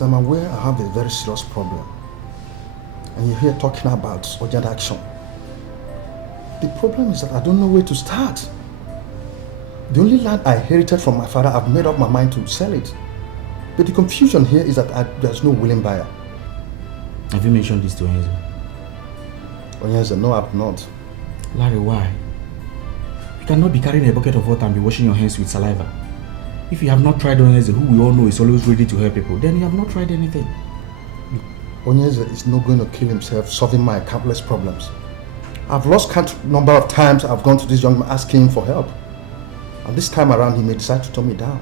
I'm aware I have a very serious problem, and you're here talking about urgent action. The problem is that I don't know where to start. The only land I inherited from my father, I've made up my mind to sell it. But the confusion here is that there's no willing buyer. Have you mentioned this to Onyeze? Onyeze, no, I've not. Larry, why? You cannot be carrying a bucket of water and be washing your hands with saliva. If you have not tried Onyeze, who we all know is always ready to help people, then you have not tried anything. Onyeze is not going to kill himself solving my countless problems. I've lost count number of times I've gone to this young man asking him for help. And this time around, he may decide to turn me down.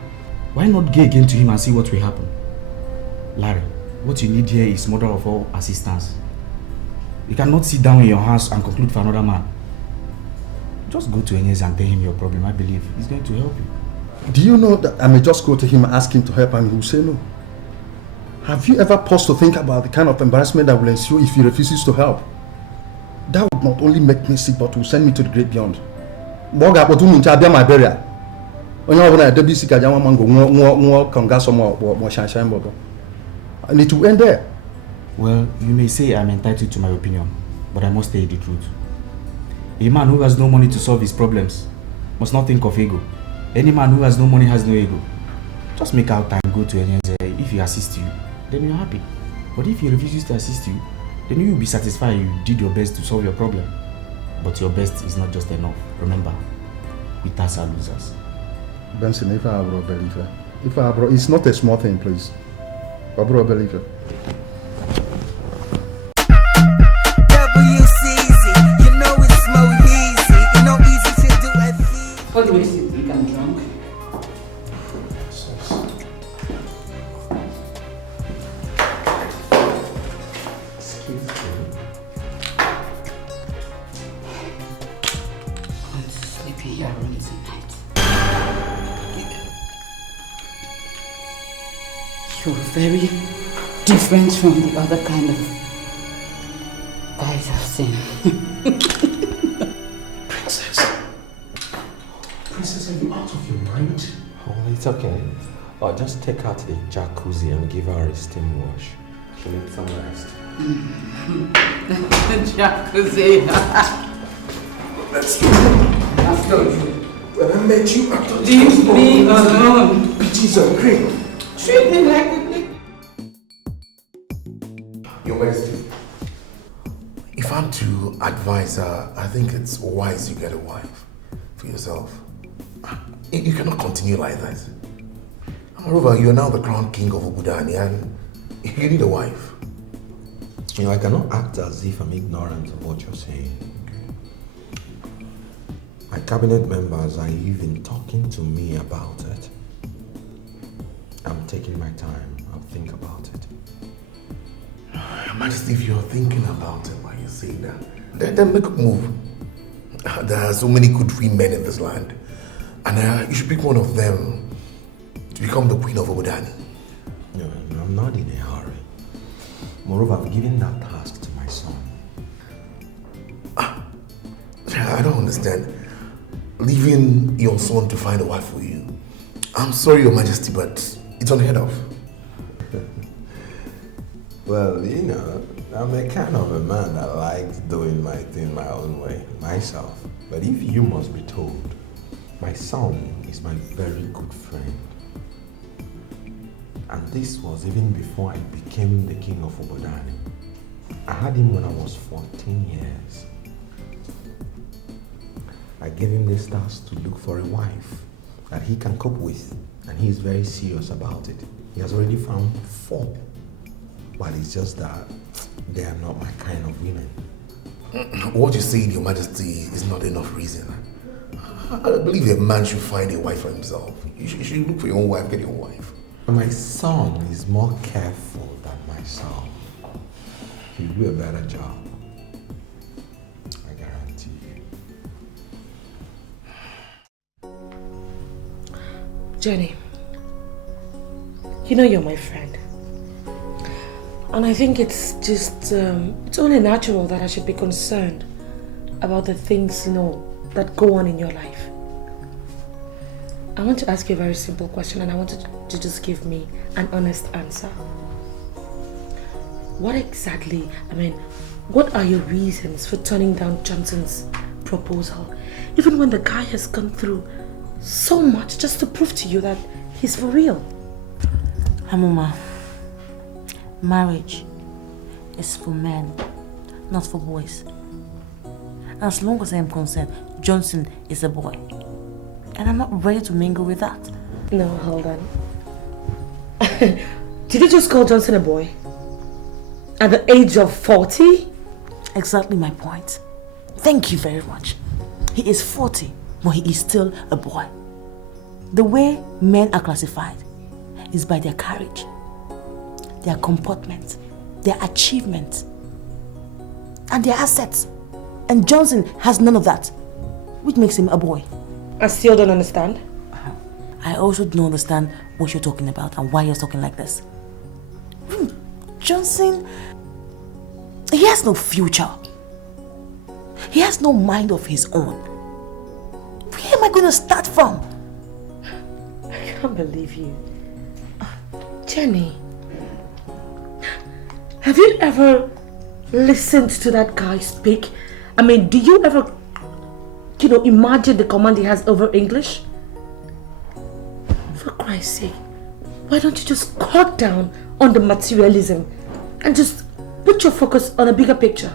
Why not go again to him and see what will happen? Larry, what you need here is mother of all assistance. You cannot sit down in your house and conclude for another man. Just go to Onyeze and tell him your problem. I believe he's going to help you. Do you know that I may just go to him and ask him to help and he will say no? Have you ever paused to think about the kind of embarrassment that will ensue if he refuses to help? That would not only make me sick but will send me to the great beyond. My burial. And it will end there. Well, you may say I'm entitled to my opinion, but I must tell you the truth. A man who has no money to solve his problems must not think of ego. Any man who has no money has no ego. Just make out time, go to Onyeze. If he assists you, then you're happy. But if he refuses to assist you, then you will be satisfied you did your best to solve your problem. But your best is not just enough. Remember, winners are losers. Benson, if I believe it. It's not a small thing, please. I believe it. What do you think? I'm drunk. Excuse me. I'm sleeping here alone tonight. You're very different from the other kind of guys I've seen. Princess, are you out of your mind? Oh, it's okay. I'll just take her to the jacuzzi and give her a steam wash. She'll need some rest. Jacuzzi. Let's go. When I met you, I thought leave me alone. Peaches and cream. Treat me like a pig. Your Majesty, if I'm to advise her, I think it's wise you get a wife for yourself. You cannot continue like that. Moreover, you're now the crown king of Obudani and you need a wife. You know, I cannot act as if I'm ignorant of what you're saying. My cabinet members are even talking to me about it. I'm taking my time. I'll think about it. Your Majesty, if you're thinking about it while you're saying that, then make a move. There are so many good free men in this land. And you should pick one of them to become the queen of Obudani. No, I'm not in a hurry. Moreover, I've given that task to my son. I don't understand. Leaving your son to find a wife for you. I'm sorry, Your Majesty, but it's unheard of. Well, you know, I'm a kind of a man that likes doing my thing my own way, myself. But if you must be told, my son is my very good friend. And this was even before I became the king of Obodani. I had him when I was 14 years. I gave him this task to look for a wife that he can cope with, and he is very serious about it. He has already found 4. Well, it's just that they are not my kind of women. What you say, Your Majesty, is not enough reason. I believe a man should find a wife for himself. You should look for your own wife, get your own wife. My son is more careful than myself. He'll do a better job. I guarantee you. Jenny, you know you're my friend. And I think it's just, it's only natural that I should be concerned about the things, that go on in your life. I want to ask you a very simple question, and I want you to just give me an honest answer. What are your reasons for turning down Johnson's proposal? Even when the guy has gone through so much just to prove to you that he's for real. Amuma, marriage is for men, not for boys. As long as I am concerned, Johnson is a boy. And I'm not ready to mingle with that. No, hold on. Did you just call Johnson a boy? At the age of 40? Exactly my point. Thank you very much. He is 40, but he is still a boy. The way men are classified is by their courage, their comportment, their achievement, and their assets. And Johnson has none of that, which makes him a boy. I still don't understand. I also don't understand what you're talking about and why you're talking like this. Johnson, he has no future. He has no mind of his own. Where am I going to start from? I can't believe you. Jenny, have you ever listened to that guy speak? I mean, do you ever, imagine the command he has over English? For Christ's sake, why don't you just cut down on the materialism and just put your focus on a bigger picture?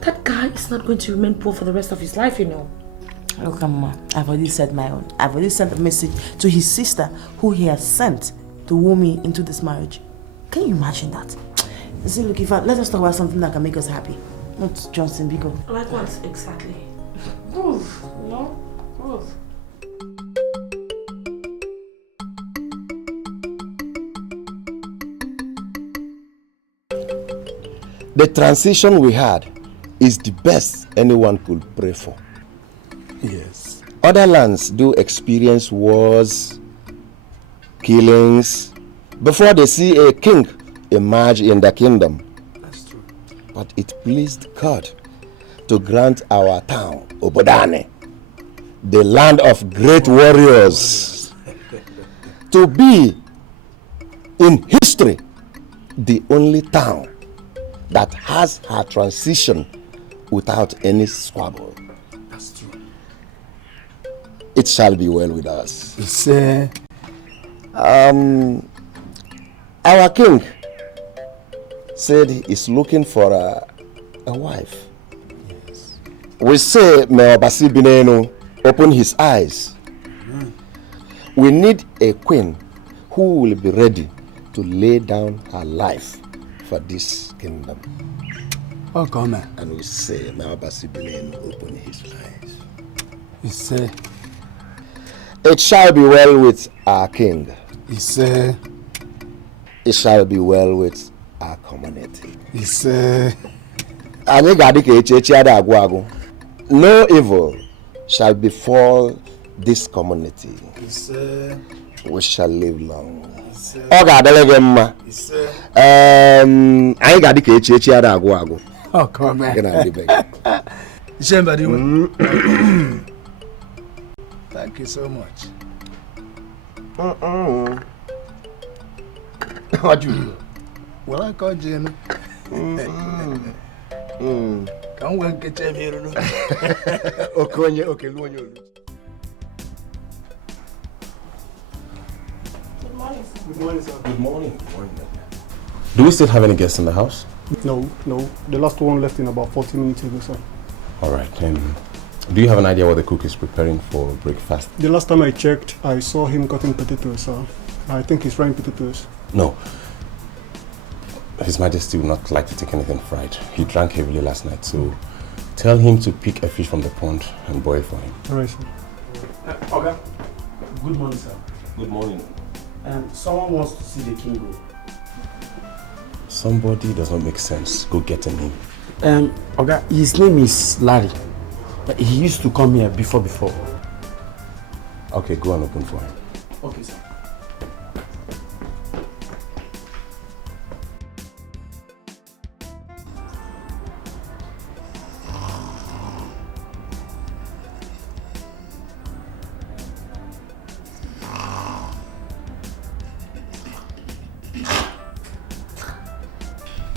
That guy is not going to remain poor for the rest of his life, Look, Amuma, I've already said my own. I've already sent a message to his sister who he has sent to woo me into this marriage. Can you imagine that? See, look, let us talk about something that can make us happy. Not Johnson, Biko. Like what exactly? Ruth, Ruth. The transition we had is the best anyone could pray for. Yes. Other lands do experience wars, killings, before they see a king emerge in the kingdom. That's true. But it pleased God to grant our town, Obodane, the land of great warriors, to be, in history, the only town that has her transition without any squabble. That's true. It shall be well with us. Say, our king said he is looking for a wife. yes. We say, may Obasi Binenu open his eyes. We need a queen who will be ready to lay down her life for this kingdom. Come. And we say, may Obasi Binenu open his eyes. You say, It shall be well with our king. you say, It shall be well with our community. you say, No evil shall befall this community. you say, We shall live long. you say, You say. Come. Thank you so much. What do you do? Well, I called Jane. Come on, get him here. Okay. Good morning, sir. Good morning. Do we still have any guests in the house? No. The last one left in about 40 minutes ago, sir. All right. Do you have an idea what the cook is preparing for breakfast? The last time I checked, I saw him cutting potatoes, sir. I think he's frying potatoes. No. His Majesty will not like to take anything fried. He drank heavily last night, so tell him to pick a fish from the pond and boil for him. All right, sir. Okay. Good morning, sir. Good morning. Someone wants to see the king. Somebody does not make sense. Go get him in. Okay, his name is Larry. He used to come here before. Okay, go and open for him. Okay, sir.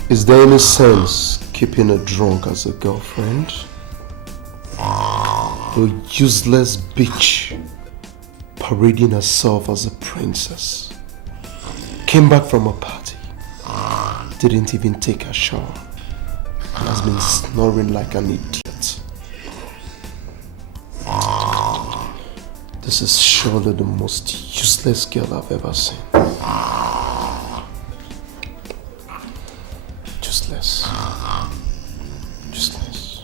Is there any sense keeping a drunk as a girlfriend? A useless bitch parading herself as a princess. Came back from a party. Didn't even take a shower. And has been snoring like an idiot. This is surely the most useless girl I've ever seen. Useless. Useless.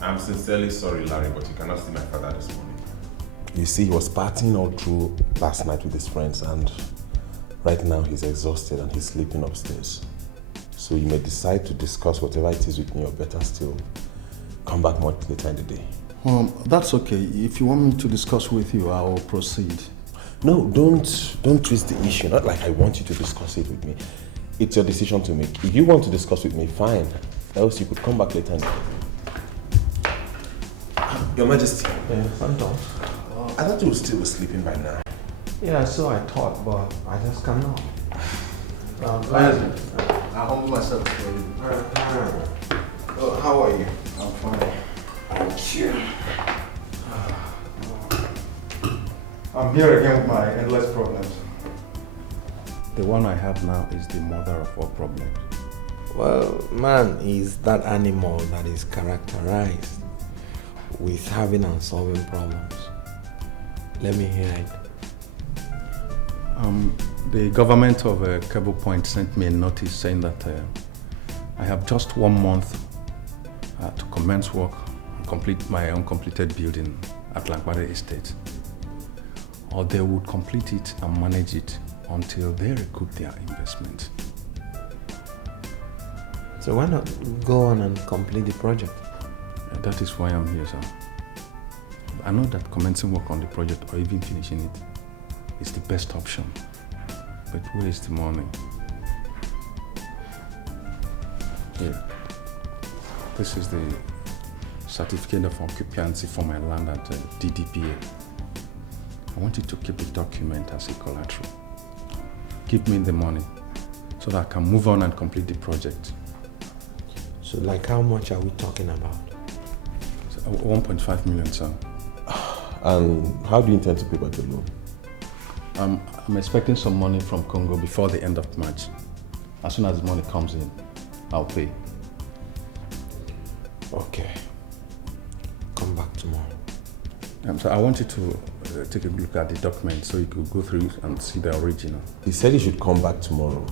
I'm sincerely sorry, Larry, but you cannot see my father this morning. You see, he was partying all through last night with his friends, and right now he's exhausted and he's sleeping upstairs. So you may decide to discuss whatever it is with me, or better still, come back much later in the day. That's okay. If you want me to discuss with you, I will proceed. No, don't twist the issue. Not like I want you to discuss it with me. It's your decision to make. If you want to discuss with me, fine. Else you could come back later in the day. Your Majesty. Yeah, sometimes. I thought you would still be sleeping by now. Yeah, so I thought, but I just cannot. I humble myself for you. How are you? I'm fine. Thank you. I'm here again with my endless problems. The one I have now is the mother of all problems. Well, man is that animal that is characterized with having and solving problems. Let me hear it. The government of Cable Point sent me a notice saying that I have just 1 month to commence work and complete my uncompleted building at Langbade Estate. Or they would complete it and manage it until they recoup their investment. So why not go on and complete the project? That is why I'm here, sir. I know that commencing work on the project or even finishing it is the best option. But where is the money? Here. This is the certificate of occupancy for my land at DDPA. I want you to keep the document as a collateral. Give me the money so that I can move on and complete the project. So like how much are we talking about? 1.5 million, sir. And how do you intend to pay back the loan? I'm expecting some money from Congo before the end of March. As soon as the money comes in, I'll pay. Okay. Come back tomorrow. So I want you to take a look at the document so you could go through it and see the original. He said he should come back tomorrow.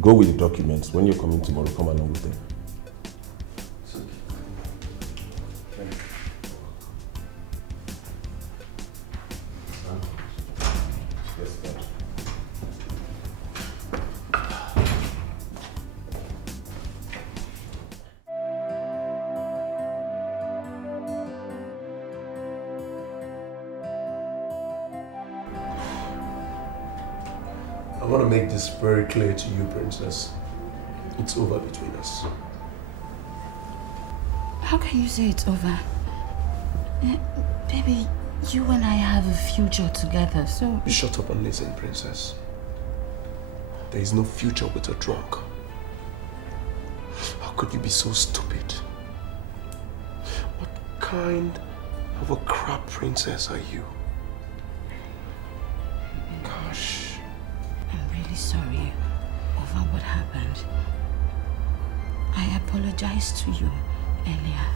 Go with the documents. When you're coming tomorrow, come along with them. I want to make this very clear to you, Princess. It's over between us. How can you say it's over? Baby, you and I have a future together, so... Shut up and listen, Princess. There is no future with a drunk. How could you be so stupid? What kind of a crap princess are you? Gosh. I'm really sorry over what happened. I apologized to you earlier.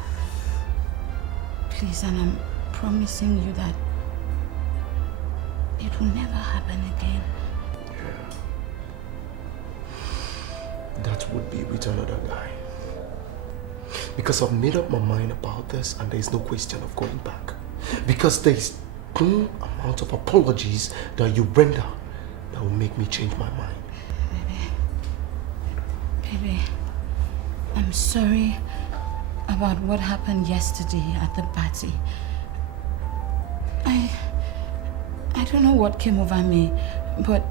Please, and I'm promising you that it will never happen again. That would be with another guy. Because I've made up my mind about this and there is no question of going back. Because there is no amount of apologies that you render that will make me change my mind. Baby, I'm sorry about what happened yesterday at the party. I don't know what came over me, but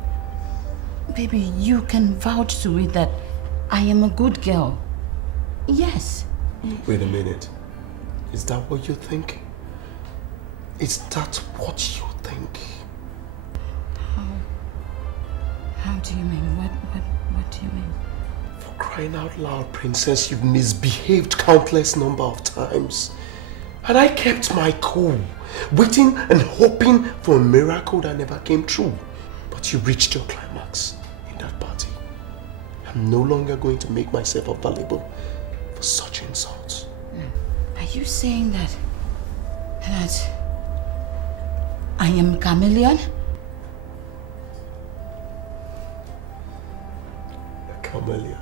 baby, you can vouch to it that I am a good girl. Yes. Wait a minute. Is that what you think? Is that what you think? How do you mean? What do you mean? For crying out loud, princess, you've misbehaved countless number of times. And I kept my cool, waiting and hoping for a miracle that never came true. But you reached your climax in that party. I'm no longer going to make myself available for such insults. Are you saying that I am a chameleon? A chameleon.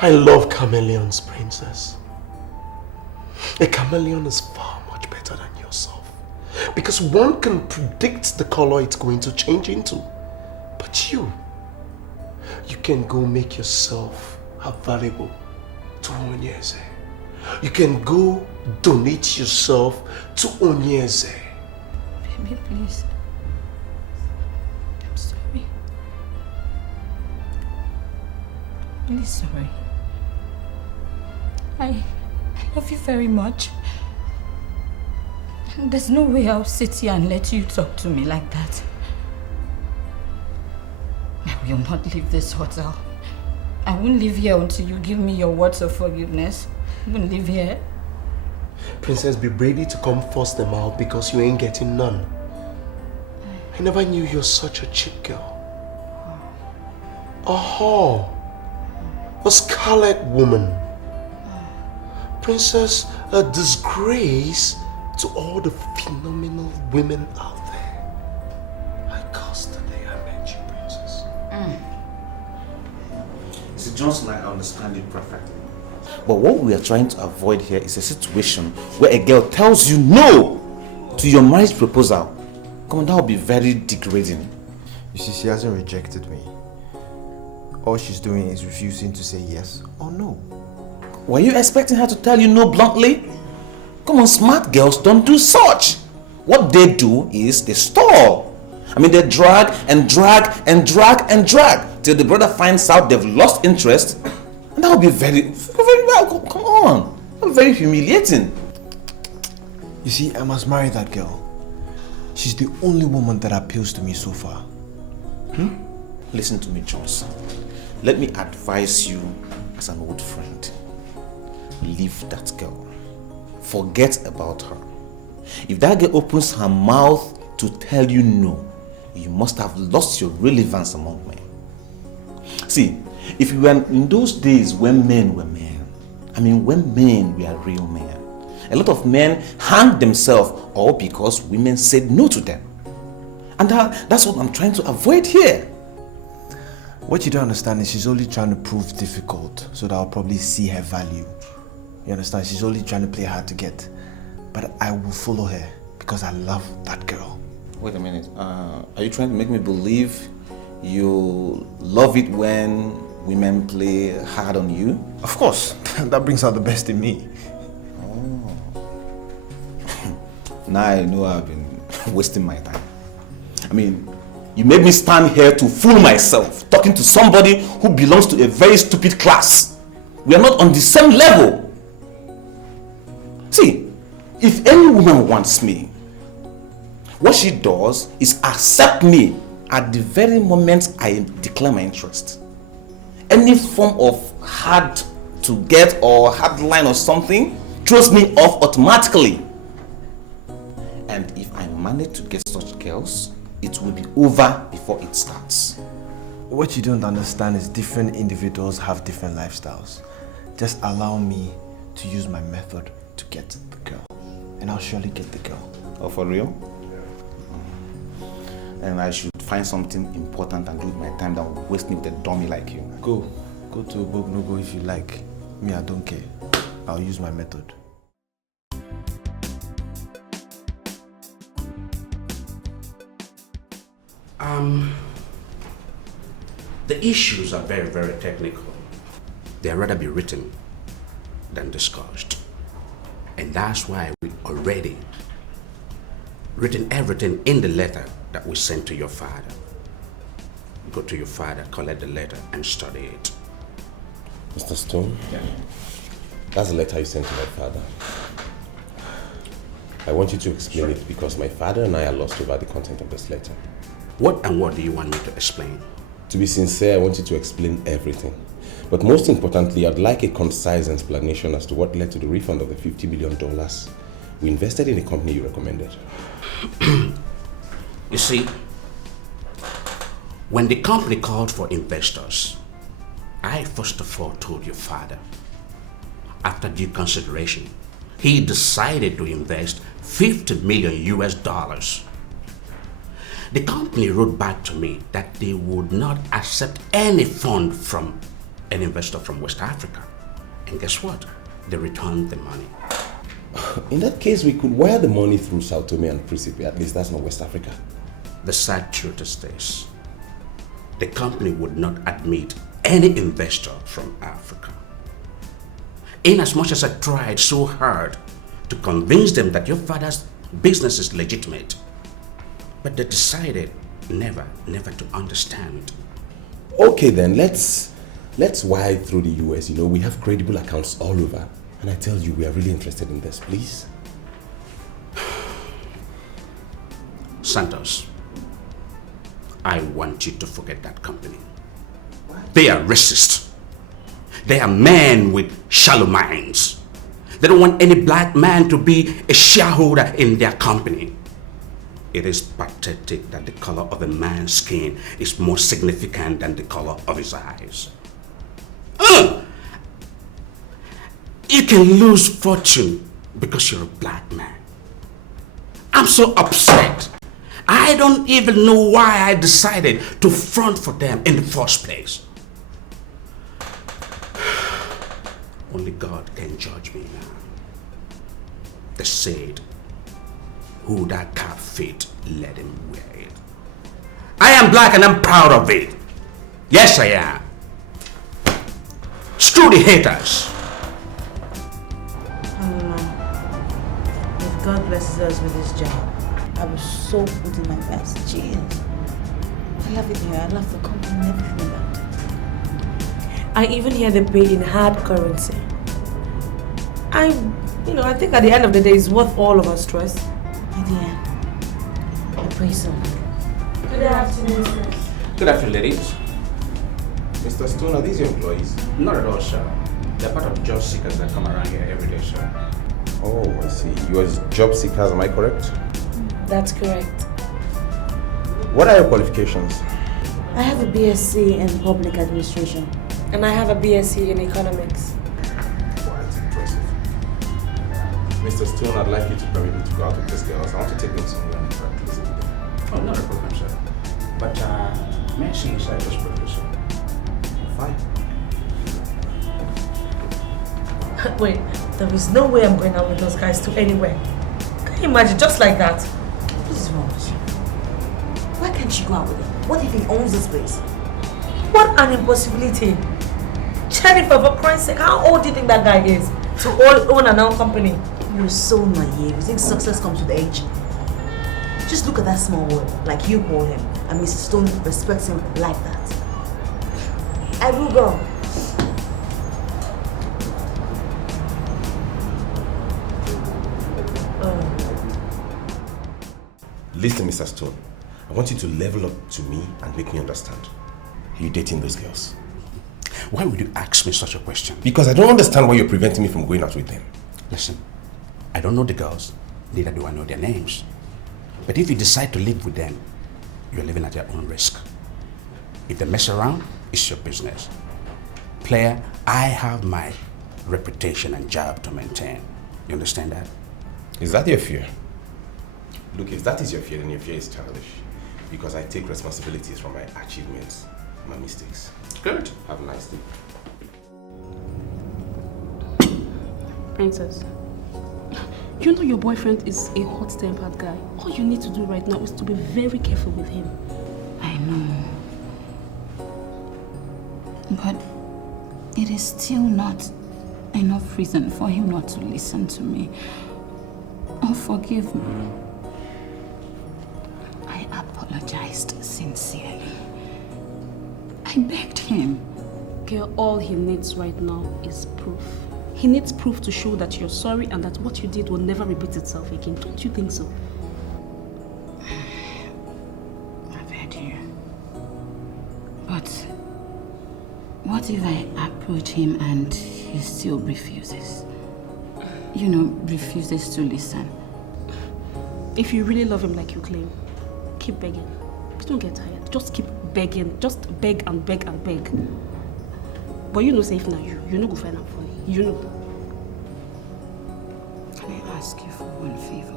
I love chameleons, princess. A chameleon is far much better than yourself. Because one can predict the color it's going to change into. But you can go make yourself available to Onyeze. You can go donate yourself to Onyeze. Baby, please. I'm sorry. Really sorry. I love you very much. There's no way I'll sit here and let you talk to me like that. I will not leave this hotel. I won't leave here until you give me your words of forgiveness. I won't leave here. Princess, be ready to come force them out because you ain't getting none. I never knew you're such a cheap girl. A whore. A scarlet woman. Princess, a disgrace to all the phenomenal women out there. I cursed the day I met you, Princess. See, Johnson, I understand it perfectly. But what we are trying to avoid here is a situation where a girl tells you no to your marriage proposal. Come on, that would be very degrading. You see, she hasn't rejected me. All she's doing is refusing to say yes or no. Were you expecting her to tell you no bluntly? Come on, smart girls don't do such. What they do is they stall. I mean, they drag and drag and drag and drag till the brother finds out they've lost interest. And that would be very well. Come on. That would be very humiliating. You see, I must marry that girl. She's the only woman that appeals to me so far. Listen to me, Johnson. Let me advise you as an old friend. Leave that girl. Forget about her. If that girl opens her mouth to tell you no, you must have lost your relevance among men. See, if you were in those days when men were men, I mean when men were real men, a lot of men hanged themselves all because women said no to them. And that's what I'm trying to avoid here. What you don't understand is she's only trying to prove difficult so that I'll probably see her value. You understand? She's only trying to play hard to get. But I will follow her because I love that girl. Wait a minute. Are you trying to make me believe you love it when women play hard on you? Of course. That brings out the best in me. Oh. Now I know I've been wasting my time. I mean, you made me stand here to fool myself, talking to somebody who belongs to a very stupid class. We are not on the same level. See, if any woman wants me, what she does is accept me at the very moment I declare my interest. Any form of hard to get or hard line or something throws me off automatically. And if I manage to get such girls, it will be over before it starts. What you don't understand is different individuals have different lifestyles. Just allow me to use my method to get the girl. And I'll surely get the girl. Oh, for real? And I should find something important and do with my time that will waste me with a dummy like you. Go to Igboegwu if you like. Me, I don't care. I'll use my method. The issues are very, very technical. They'd rather be written than discussed. And that's why we already written everything in the letter that we sent to your father. Go to your father, collect the letter, and study it. Mr. Stone? Yeah. That's the letter you sent to my father. I want you to explain it because my father and I are lost over the content of this letter. What do you want me to explain? To be sincere, I want you to explain everything. But most importantly, I'd like a concise explanation as to what led to the refund of the $50 million we invested in a company you recommended. You see, when the company called for investors, I first of all told your father, after due consideration, he decided to invest $50 million US. The company wrote back to me that they would not accept any fund from an investor from West Africa. And guess what? They returned the money. In that case, we could wire the money through Sao Tome and Principe. At least that's not West Africa. The sad truth is this. The company would not admit any investor from Africa. In as much as I tried so hard to convince them that your father's business is legitimate, but they decided never to understand. Okay then, let's wire through the US. You know, we have credible accounts all over. And I tell you, we are really interested in this, please. Santos, I want you to forget that company. They are racist. They are men with shallow minds. They don't want any black man to be a shareholder in their company. It is pathetic that the color of a man's skin is more significant than the color of his eyes. You can lose fortune because you're a black man. I'm so upset. I don't even know why I decided to front for them in the first place. Only God can judge me now. They said, who that cap fit, let him wear it. I am black and I'm proud of it. Yes, I am. Screw the haters. If God blesses us with this job, I will so put in my best. Jeez. I love it here. I love the company and everything about it. I even hear they pay in hard currency. I think at the end of the day, it's worth all of our stress. My dear, I pray so. Good afternoon, sir. Good afternoon, ladies. Mr. Stone, are these your employees? Not at all, sir. They're part of the job seekers that come around here every day, sir. Oh, I see. You are job seekers, am I correct? That's correct. What are your qualifications? I have a BSc in Public Administration. And I have a BSc in Economics. Quite impressive. Mr. Stone, I'd like you to permit me to go out with these girls. I want to take them somewhere and practice with them. Oh, not a problem, sir. But, may I see inside this producer? Fine. Wait, there is no way I'm going out with those guys to anywhere. Can you imagine, just like that? What is wrong with you? Why can't you go out with him? What if he owns this place? What an impossibility. Jennifer, for Christ's sake, how old do you think that guy is to own an own company? You're so naive. You think success comes with age? Just look at that small world, like you call him, and Mrs. Stone respects him like that. I will go. Listen, Mr. Stone. I want you to level up to me and make me understand. Are you dating those girls? Why would you ask me such a question? Because I don't understand why you're preventing me from going out with them. Listen, I don't know the girls, neither do I know their names. But if you decide to live with them, you're living at your own risk. If they mess around, it's your business. Player, I have my reputation and job to maintain. You understand that? Is that your fear? Look, if that is your fear, then your fear is childish. Because I take responsibilities for my achievements, my mistakes. Good. Have a nice day. Princess, you know your boyfriend is a hot-tempered guy. All you need to do right now is to be very careful with him. I know. But it is still not enough reason for him not to listen to me or forgive me. I apologized sincerely. I begged him. Girl, all he needs right now is proof. He needs proof to show that you're sorry and that what you did will never repeat itself again. Don't you think so? I've heard you. But what if I approach him and he still refuses? You know, refuses to listen. If you really love him like you claim, keep begging. Don't get tired. Just keep begging. Just beg and beg and beg. But you know safe now, you know go find out funny. You know. Can I ask you for one favor?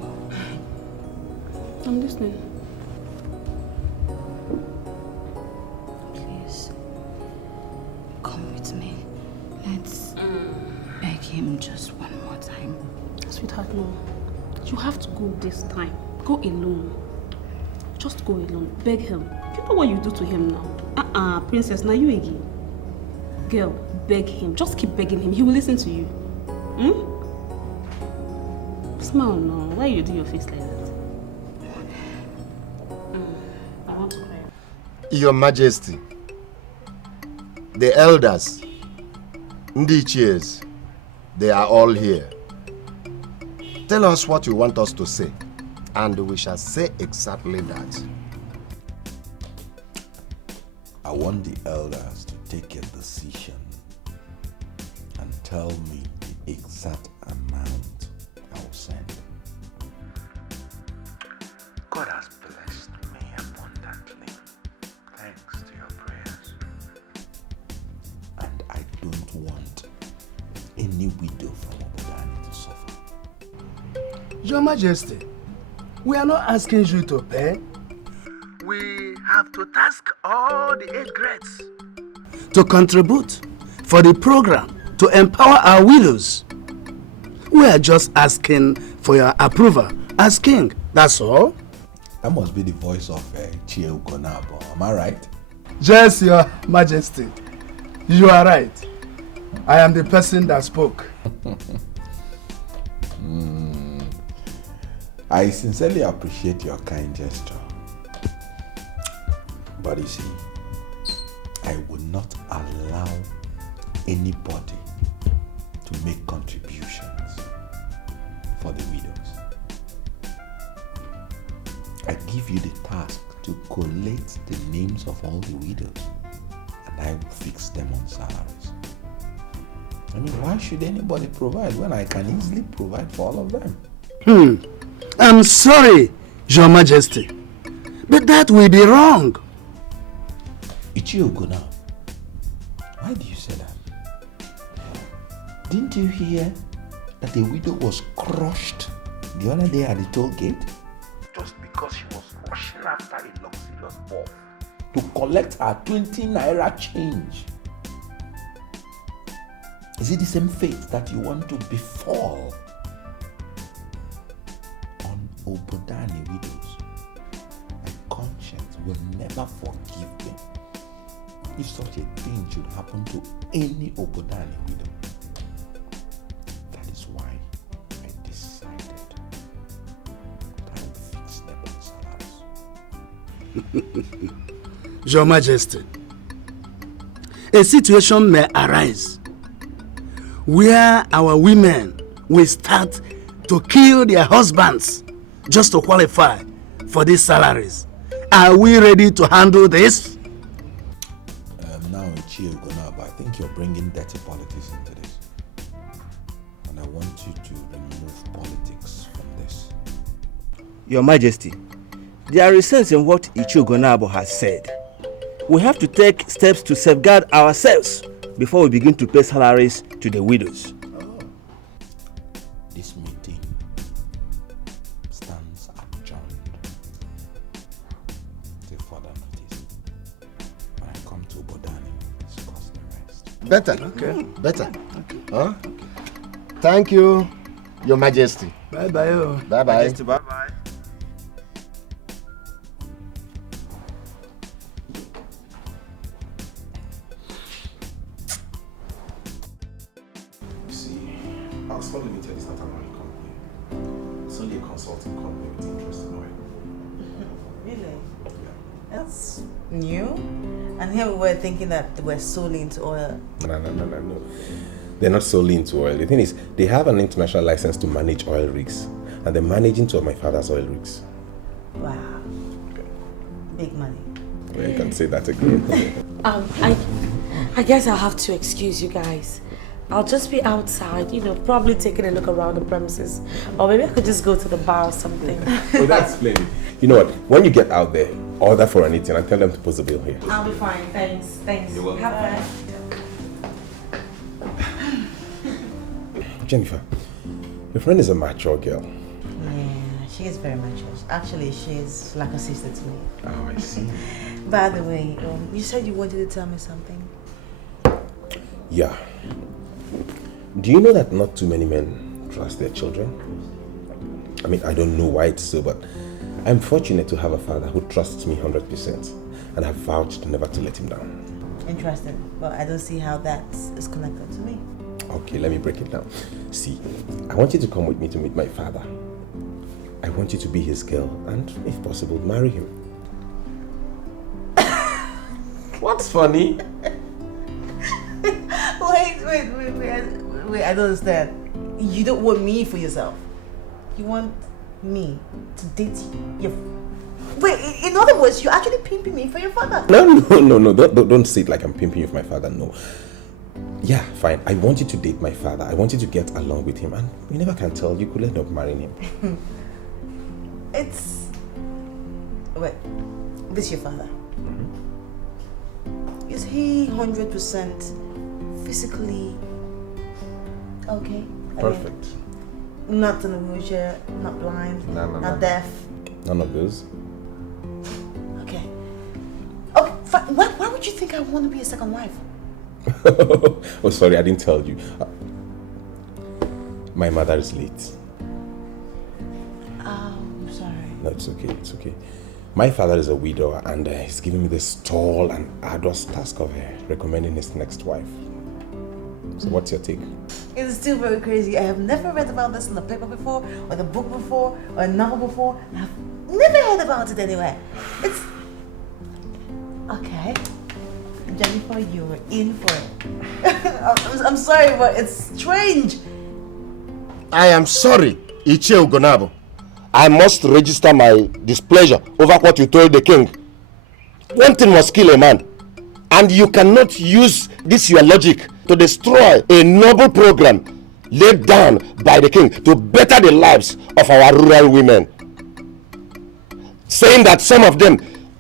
I'm listening. Please, come with me. Let's beg him just one more time. Sweetheart, no. You have to go this time. Go alone. Just go alone. Beg him. You know what you do to him now? Princess, now you again. Girl, beg him. Just keep begging him. He will listen to you. Smile now. Why you do your face like that? I want to cry. Your Majesty, the elders, Ndichies, they are all here. Tell us what you want us to say, and we shall say exactly that. I want the elders to take a decision and tell me the exact amount I will send. God has blessed me abundantly, thanks to your prayers. And I don't want any widow from Obodani to suffer. Your Majesty, we are not asking you to pay. We have to task all the 8 grades to contribute for the program to empower our widows. We are just asking for your approval as king, that's all. That must be the voice of Rachael Okonkwo, am I right? Yes, Your Majesty, you are right. I am the person that spoke. I sincerely appreciate your kind gesture. But you see, I will not allow anybody to make contributions for the widows. I give you the task to collate the names of all the widows, and I will fix them on salaries. I mean, why should anybody provide when I can easily provide for all of them? I'm sorry, Your Majesty, but that will be wrong. Ichiogo now. Why do you say that? Didn't you hear that a widow was crushed the other day at the toll gate? Just because she was rushing after a luxurious ball to collect her 20 naira change. Is it the same fate that you want to befall on Obodani widows? My conscience will never forgive me if such a thing should happen to any Obodani widow. That is why I decided that I would fix them on salaries. Your Majesty, a situation may arise where our women will start to kill their husbands just to qualify for these salaries. Are we ready to handle this? Now, I think you're bringing dirty politics into this. And I want you to remove politics from this. Your Majesty, there is sense in what Ichiogonabo has said. We have to take steps to safeguard ourselves before we begin to pay salaries to the widows. This means Better. Okay. Better. Huh? Thank you, Your Majesty. Bye-bye. Bye-bye. Majesty, bye-bye. You see, our small limited is not an oil company. It's only a consulting company with interest in oil. Really? That's new. And here we were thinking that they were solely into oil. No. They're not solely into oil. The thing is, they have an international license to manage oil rigs. And they're managing two of my father's oil rigs. Wow. Big money. Well, you can say that again. I guess I'll have to excuse you guys. I'll just be outside, probably taking a look around the premises. Or maybe I could just go to the bar or something. Oh, that's splendid. You know what? When you get out there, order for anything and tell them to post the bill here. I'll be fine. Thanks. You're welcome. Have fun. Jennifer, your friend is a mature girl. Yeah, she is very mature. Actually, she's like a sister to me. Oh, I see. By the way, you said you wanted to tell me something. Yeah. Do you know that not too many men trust their children? I mean, I don't know why it's so, but I'm fortunate to have a father who trusts me 100% and I've vowed never to let him down. Interesting. Well, I don't see how that is connected to me. Okay, let me break it down. See, I want you to come with me to meet my father. I want you to be his girl and, if possible, marry him. What's funny? Wait, I don't understand. You don't want me for yourself. You want me to date your... Wait, in other words, you're actually pimping me for your father? No. Don't say it like I'm pimping you for my father, no. Yeah, fine. I want you to date my father. I want you to get along with him. And you never can tell. You could end up marrying him. It's... Wait, this is your father? Mm-hmm. Is he 100% physically okay? Perfect. I mean, not in a wheelchair, not blind, not deaf? None of those. Okay. Okay, fine. Why would you think I want to be a second wife? Oh, sorry, I didn't tell you. My mother is late. I'm sorry. No, it's okay. My father is a widower and he's giving me this tall and arduous task of recommending his next wife. So what's your take? It's still very crazy. I have never read about this in the paper before, or the book before, or a novel before. I've never heard about it anywhere. It's... Okay. Jennifer, you were in for it. I'm sorry, but it's strange. I am sorry, Ichie Ugonabo. I must register my displeasure over what you told the king. One thing must kill a man. And you cannot use this your logic to destroy a noble program laid down by the king to better the lives of our rural women. Saying that some of them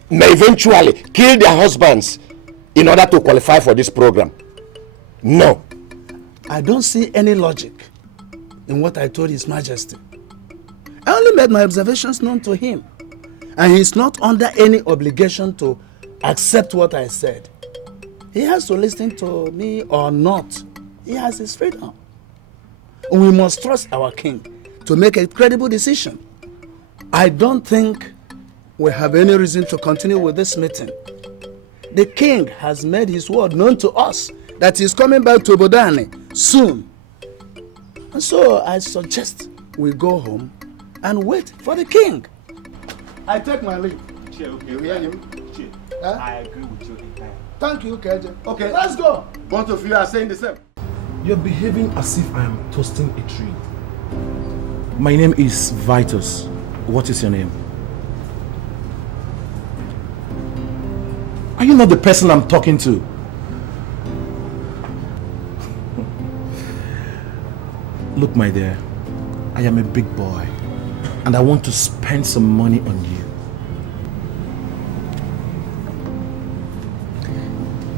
may eventually kill their husbands in order to qualify for this program. No. I don't see any logic in what I told His Majesty. I only made my observations known to him. And he's not under any obligation to accept what I said. He has to listen to me or not. He has his freedom. And we must trust our king to make a credible decision. I don't think we have any reason to continue with this meeting. The king has made his word known to us that he's coming back to Bodani soon. And so I suggest we go home and wait for the king. I take my leave. You hear him? Huh? I agree with you entirely. Thank you, KJ. Okay, let's go. Both of you are saying the same. You're behaving as if I am toasting a tree. My name is Vitus. What is your name? Are you not the person I'm talking to? Look, my dear, I am a big boy and I want to spend some money on you.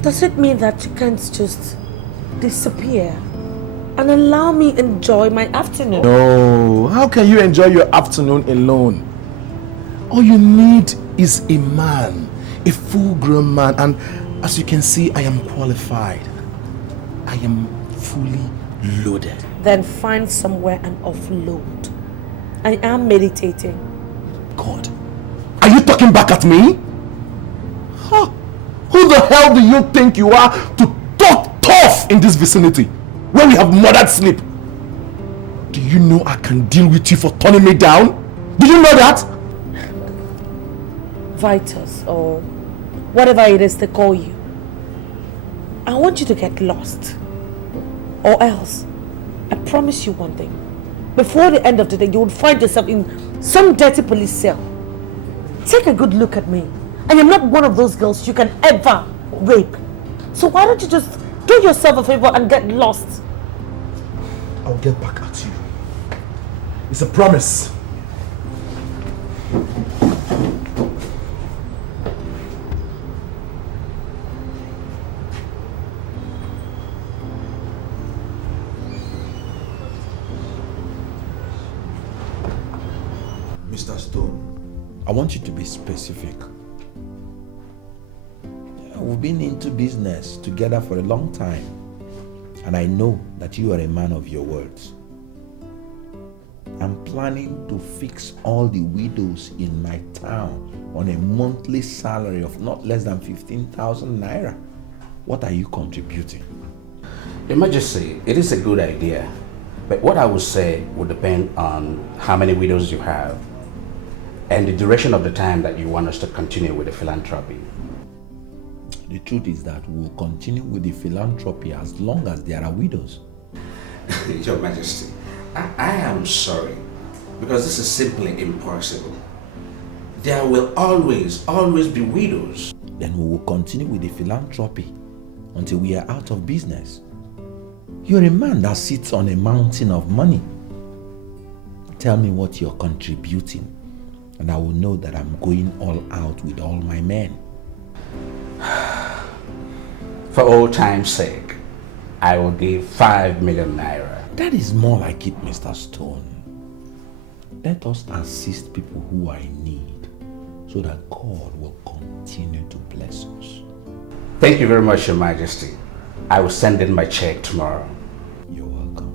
Does it mean that you can't just disappear and allow me enjoy my afternoon? No, how can you enjoy your afternoon alone? All you need is a man, a full-grown man, and as you can see, I am qualified. I am fully loaded. Then find somewhere and offload. I am meditating. God, are you talking back at me? Huh? Who the hell do you think you are to talk tough in this vicinity where we have murdered sleep? Do you know I can deal with you for turning me down? Do you know that? Vitus, or whatever it is they call you. I want you to get lost. Or else, I promise you one thing. Before the end of the day, you will find yourself in some dirty police cell. Take a good look at me. I am not one of those girls you can ever rape. So why don't you just do yourself a favor and get lost? I'll get back at you. It's a promise. Mr. Stone, I want you to be specific. We've been into business together for a long time, and I know that you are a man of your words. I'm planning to fix all the widows in my town on a monthly salary of not less than 15,000 naira. What are you contributing? Your Majesty, it is a good idea, but what I would say would depend on how many widows you have and the duration of the time that you want us to continue with the philanthropy. The truth is that we'll continue with the philanthropy as long as there are widows. Your Majesty, I am sorry, because this is simply impossible. There will always be widows. Then we will continue with the philanthropy until we are out of business. You're a man that sits on a mountain of money. Tell me what you're contributing, and I will know that I'm going all out with all my men. For old time's sake, I will give 5 million naira. That is more like it, Mr. Stone. Let us assist people who are in need so that God will continue to bless us. Thank you very much, Your Majesty. I will send in my check tomorrow. You're welcome.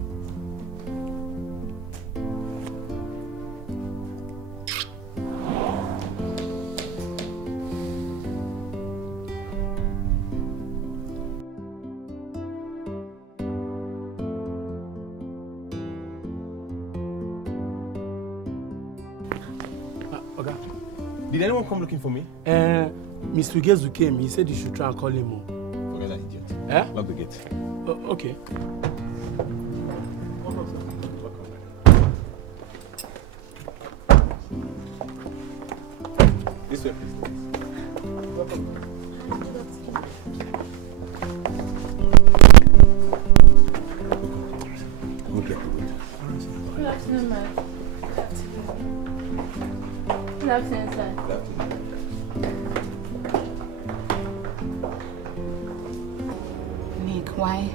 Did anyone come looking for me? Mr. Ugezu came. He said you should try and call him. Forget that idiot. Eh? Lock the gate. Okay. This way, please. Good afternoon, ma'am. Good afternoon, sir. Good afternoon. Nick, why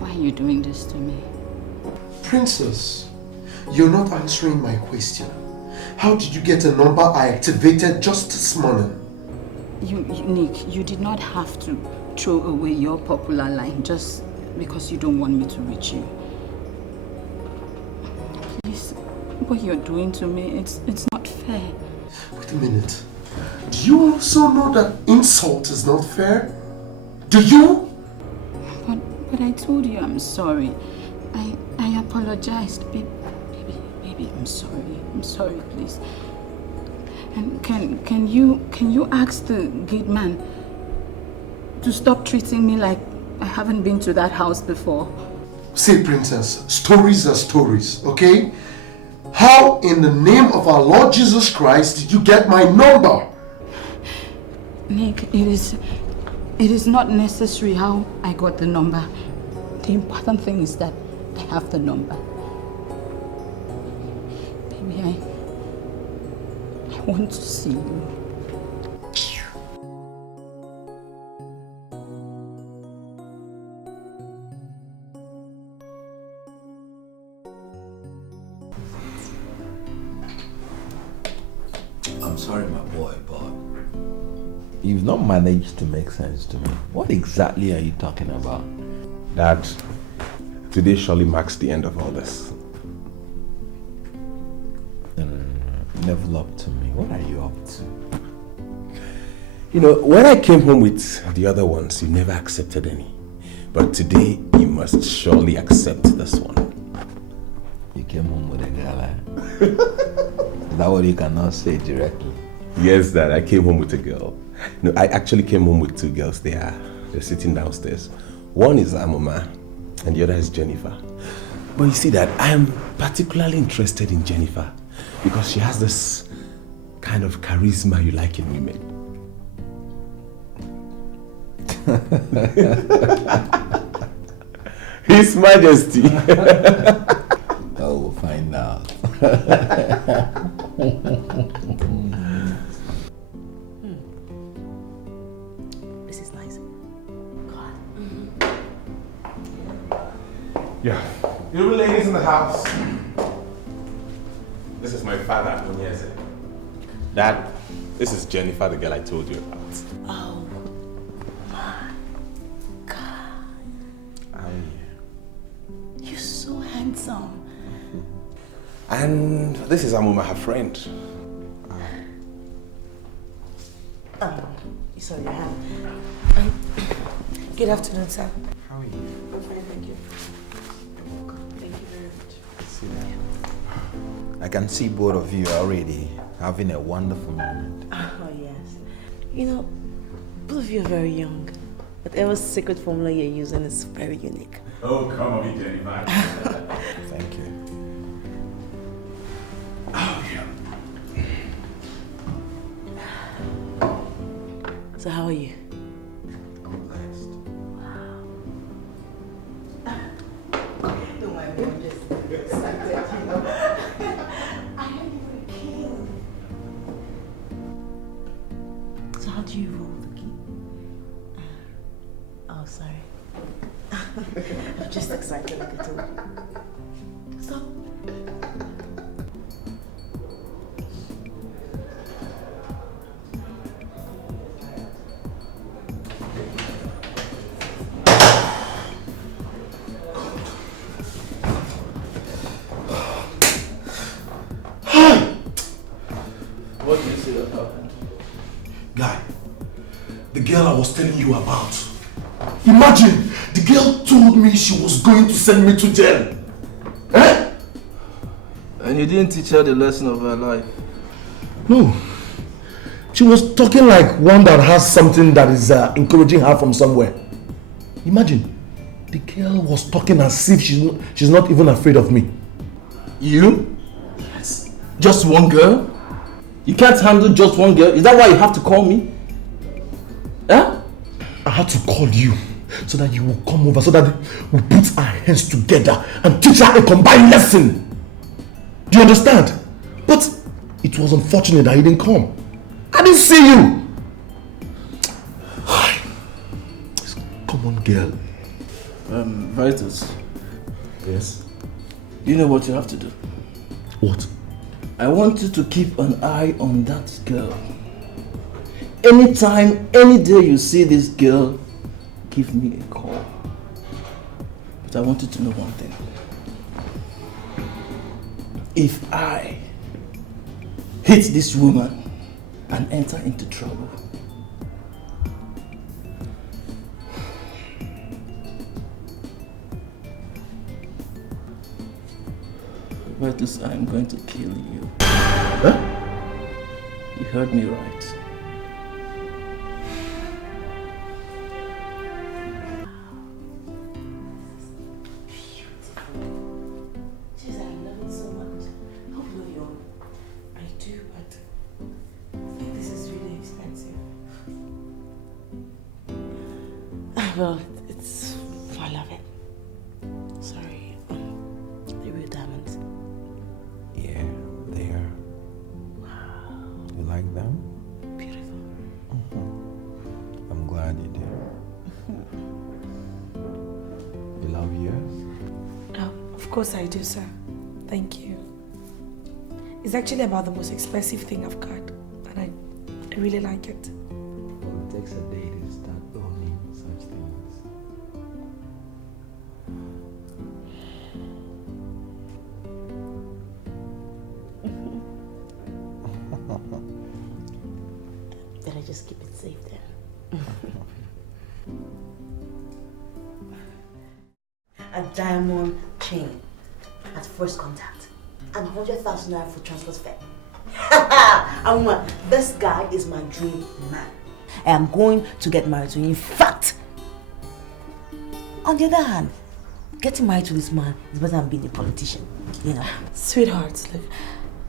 are you doing this to me? Princess, you're not answering my question. How did you get a number I activated just this morning? Nick, you did not have to throw away your popular line just because you don't want me to reach you. Please, what you're doing to me, it's not fair. Wait a minute. Do you also know that insult is not fair? Do you? But I told you I'm sorry. I apologized. Baby, I'm sorry. I'm sorry, please. And can you ask the gate man to stop treating me like I haven't been to that house before? See, Princess, stories are stories, okay? How in the name of our Lord Jesus Christ did you get my number? Nick, it is not necessary how I got the number. The important thing is that I have the number. Baby, I want to see you. I'm sorry, my boy, but you've not managed to make sense to me. What exactly are you talking about? Dad, today surely marks the end of all this. Level up to me. What are you up to? You know, when I came home with the other ones, you never accepted any. But today, you must surely accept this one. You came home with a girl, eh? Is that what you cannot say directly? Yes, Dad, I came home with a girl. No, I actually came home with 2 girls. They're sitting downstairs. One is Amuma, and the other is Jennifer. But you see that I am particularly interested in Jennifer because she has this kind of charisma you like in women. His Majesty. Oh, we'll find out. This is nice. God. Yeah. You ladies in the house. This is my father, Onyeze. Dad, this is Jennifer, the girl I told you about. Oh my God. You're so handsome. And this is Amuma, her friend. You saw your hand. Good afternoon, sir. How are you? I'm fine, thank you. Thank you very much. I can see both of you already having a wonderful moment. Oh, yes. You know, both of you are very young. Whatever secret formula you're using is very unique. Oh, come on, Jennifer. Thank you. Oh, yeah. So how are you? Don't mind me, I'm just excited, you know. I am even a king. So how do you rule the king? Oh, sorry. I'm just excited like I told you. Stop. What do you say that happened? Guy, the girl I was telling you about. Imagine, the girl told me she was going to send me to jail. Eh? And you didn't teach her the lesson of her life? No. She was talking like one that has something that is encouraging her from somewhere. Imagine, the girl was talking as if she's not even afraid of me. You? Yes. Just one girl? You can't handle just one girl? Is that why you have to call me? Huh? I had to call you so that you will come over, so that we put our hands together and teach her a combined lesson. Do you understand? But it was unfortunate that you didn't come. I didn't see you. Come on, girl. Vitus. Yes? You know what you have to do? What? I want you to keep an eye on that girl. Anytime, any day you see this girl, give me a call. But I want you to know one thing. If I hit this woman and enter into trouble, Vitus, I'm going to kill you. Huh? You heard me right. Well, it's I love it. Sorry, the real diamonds. Yeah, they are. Wow. You like them? Beautiful. I'm glad you do. You love yours? Oh, of course I do, sir. Thank you. It's actually about the most expensive thing I've got, and I really like it. Well, it takes a day to start owning such things. better just keep it safe then. A diamond chain at first contact and 100,000 naira for transport fare. Amuma, this guy is my dream man. I am going to get married to him. In fact, on the other hand, getting married to this man is better than being a politician, you know. Sweetheart, look,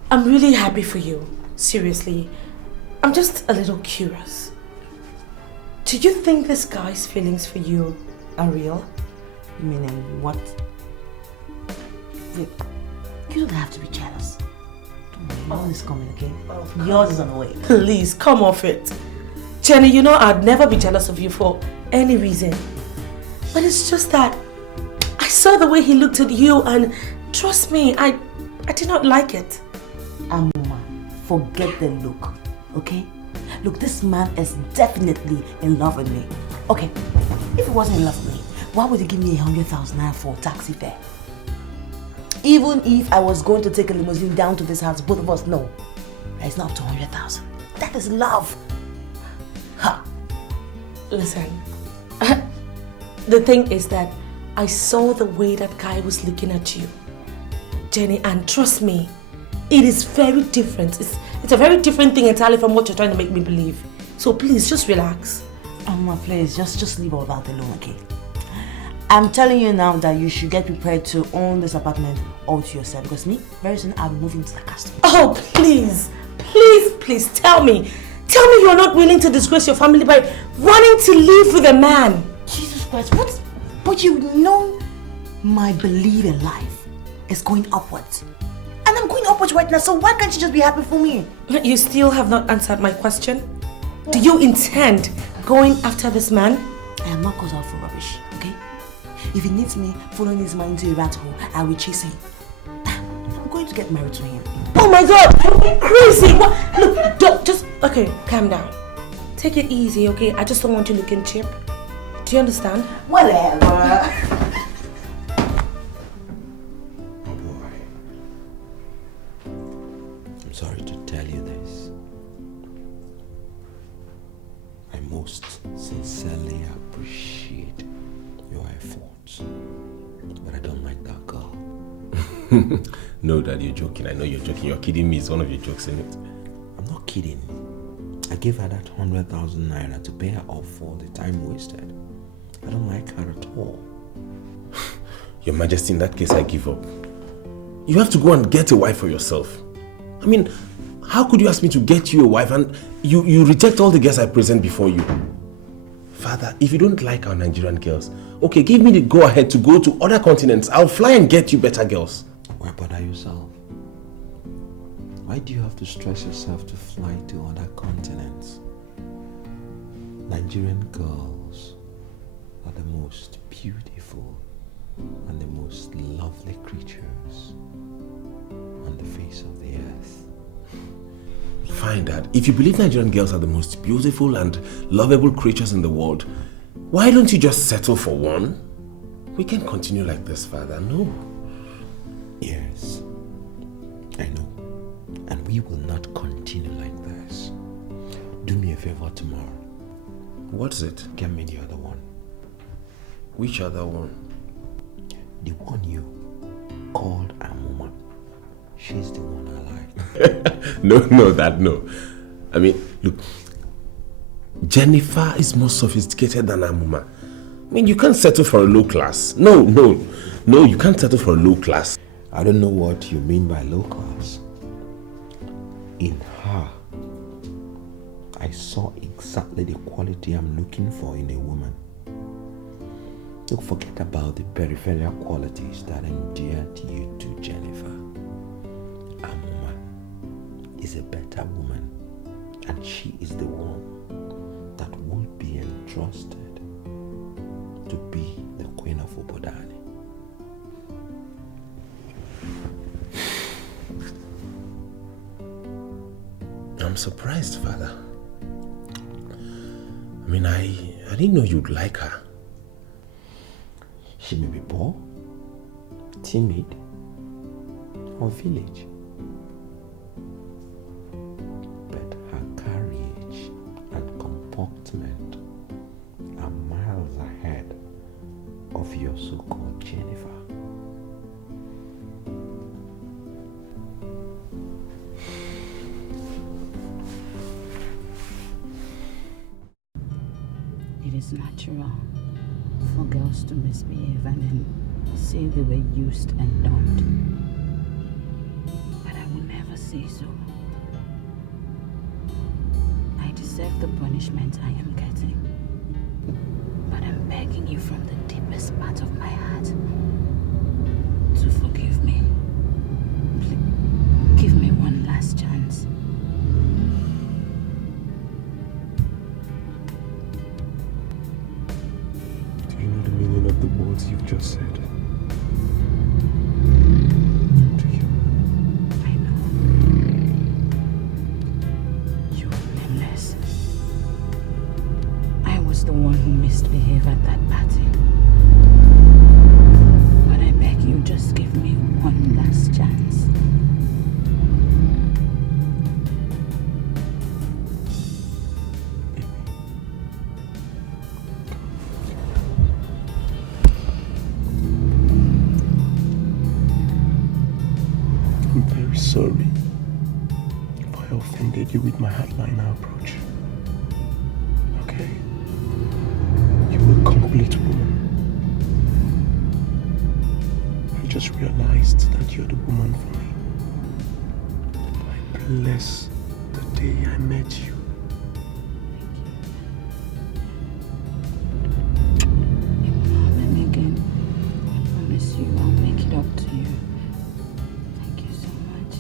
I'm really happy for you. Seriously, I'm just a little curious. Do you think this guy's feelings for you are real? You mean what? Look, you don't have to be jealous. Yours is coming, okay? Yours is on the way. Please, come off it. Jenny, you know I'd never be jealous of you for any reason. But it's just that I saw the way he looked at you and trust me, I did not like it. Amuma, forget the look, okay? Look, this man is definitely in love with me. Okay, if he wasn't in love with me, why would he give me 100,000 naira for taxi fare? Even if I was going to take a limousine down to this house, both of us know that it's not up to 100,000. That is love. Ha! Listen, the thing is that I saw the way that guy was looking at you, Jenny, and trust me, it is very different. It's a very different thing entirely from what you're trying to make me believe. So please, just relax. Amuma, please, just leave all that alone, okay? I'm telling you now that you should get prepared to own this apartment all to yourself because me, very soon I'll be moving to the castle. Oh, please, please, please tell me. Tell me you're not willing to disgrace your family by wanting to live with a man. Jesus Christ, what? But you know my belief in life is going upwards. And I'm going upwards right now, so why can't you just be happy for me? You still have not answered my question. Do you intend going after this man? I am not caught out for rubbish, okay? If he needs me following his man into a rat hole, I will chase him. I'm going to get married to him. Oh my God, you're crazy! What? Look, don't, just, okay, calm down. Take it easy, okay? I just don't want you looking cheap. Do you understand? Whatever. Oh boy. I'm sorry to tell you this. I most sincerely appreciate your efforts, but I don't like that girl. No, Dad, you're joking. I know you're joking. You're kidding me. It's one of your jokes, isn't it? I'm not kidding. I gave her that 100,000 naira to pay her off for the time wasted. I don't like her at all. Your Majesty, in that case, I give up. You have to go and get a wife for yourself. I mean, how could you ask me to get you a wife and you reject all the girls I present before you? Father, if you don't like our Nigerian girls, okay, give me the go-ahead to go to other continents. I'll fly and get you better girls. Why bother yourself? Why do you have to stress yourself to fly to other continents? Nigerian girls are the most beautiful and the most lovely creatures on the face of the earth. Fine, Dad. If you believe Nigerian girls are the most beautiful and lovable creatures in the world, why don't you just settle for one? We can't continue like this, Father. No. Yes, I know. And we will not continue like this. Do me a favor tomorrow. What's it? Get me the other one. Which other one? The one you called Amuma. She's the one I like. No, Dad, no. I mean, look, Jennifer is more sophisticated than Amuma. I mean, you can't settle for a low class. No, you can't settle for a low class. I don't know what you mean by low class. In her, I saw exactly the quality I'm looking for in a woman. Look, forget about the peripheral qualities that endeared you to Jennifer. Amuma is a better woman, and she is the one that would be entrusted to be the Queen of Obodani. I'm surprised, Father. I mean, I didn't know you'd like her. She may be poor, timid, or village, but her courage and your so-called Jennifer. It is natural for girls to misbehave and then say they were used and dumped. But I will never say so. I deserve the punishment I am getting. But I'm begging you from the deepest part of my heart to forgive me. Please, give me one last chance. Do you know the meaning of the words you've just said? Do you? I know. You are nameless. I was the one who misbehaved at that party. But I beg you, just give me one last chance. I'm very sorry if I offended you with my hardliner approach. Okay? You're a complete woman. I just realized that you're the woman for me. I bless the day I met you. And again, I promise you I'll make it up to you. Thank you so much.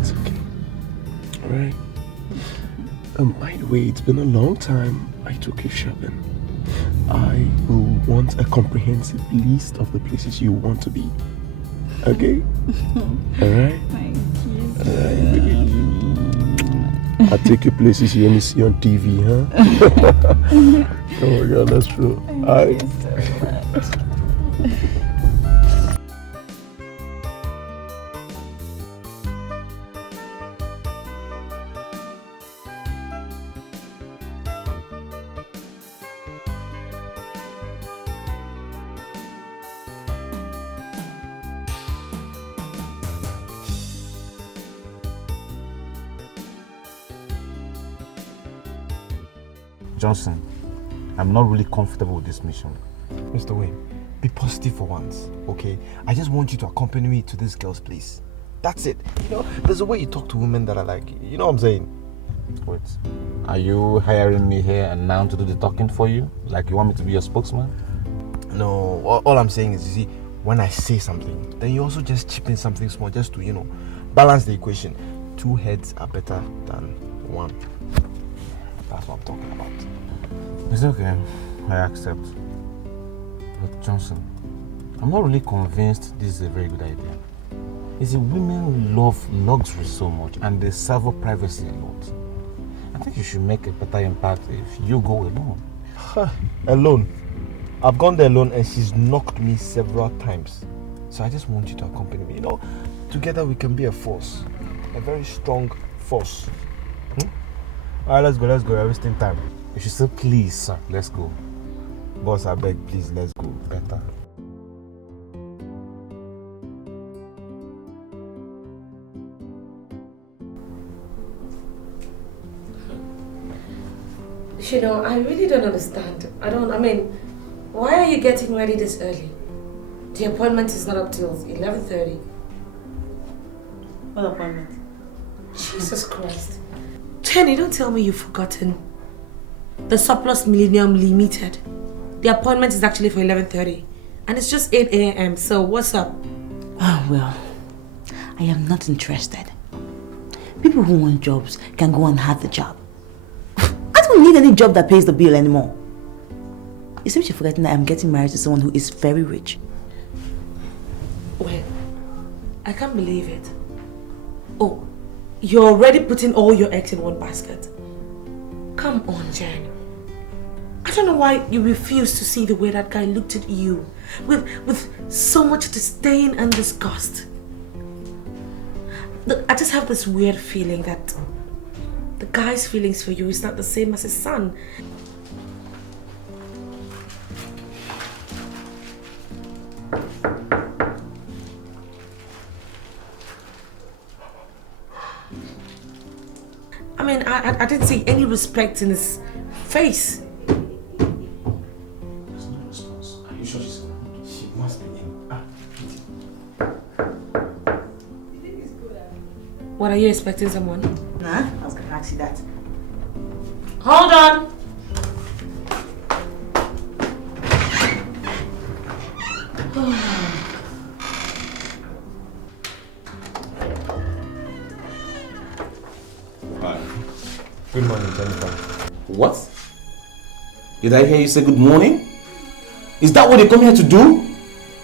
It's okay. Alright. By the way, it's been a long time I took you shopping. I will want a comprehensive list of the places you want to be. Okay? Alright? Thank you. Alright, baby. I'll take you places you only see on TV, huh? Oh my god, that's true. Thank you so much. Johnson, I'm not really comfortable with this mission. Mr. Wayne, be positive for once, okay? I just want you to accompany me to this girl's place. That's it. You know, there's a way you talk to women that are like, you know what I'm saying? Wait, are you hiring me here and now to do the talking for you? Like you want me to be your spokesman? No, all I'm saying is, you see, when I say something, then you also just chip in something small just to, you know, balance the equation. 2 heads are better than 1. That's what I'm talking about. It's okay, I accept. But Johnson, I'm not really convinced this is a very good idea. You see, women love luxury so much and they savor privacy a lot. I think you should make a better impact if you go alone. Alone? I've gone there alone and she's knocked me several times. So I just want you to accompany me. You know, together we can be a force. A very strong force. Alright, let's go. We're wasting time. You should say please, sir. Let's go. Boss, I beg, please, let's go. Better. You know, I really don't understand. I mean, why are you getting ready this early? The appointment is not up till 11:30. What appointment? Jesus Christ. Jenny, don't tell me you've forgotten. The Surplus Millennium Limited. The appointment is actually for 11:30. And it's just 8 a.m. So what's up? Oh, well, I am not interested. People who want jobs can go and have the job. I don't need any job that pays the bill anymore. You seem to be forgetting that I'm getting married to someone who is very rich. Well, I can't believe it. Oh, you're already putting all your eggs in one basket. Come on, Jen. I don't know why you refuse to see the way that guy looked at you with so much disdain and disgust. Look, I just have this weird feeling that the guy's feelings for you is not the same as his son. mean, I didn't see any respect in his face. There's no response. Are you sure she must be in? What, are you expecting someone? Nah, I was gonna ask you that. Hold on. Hi. Good morning, Jennifer. What? Did I hear you say good morning? Is that what you come here to do?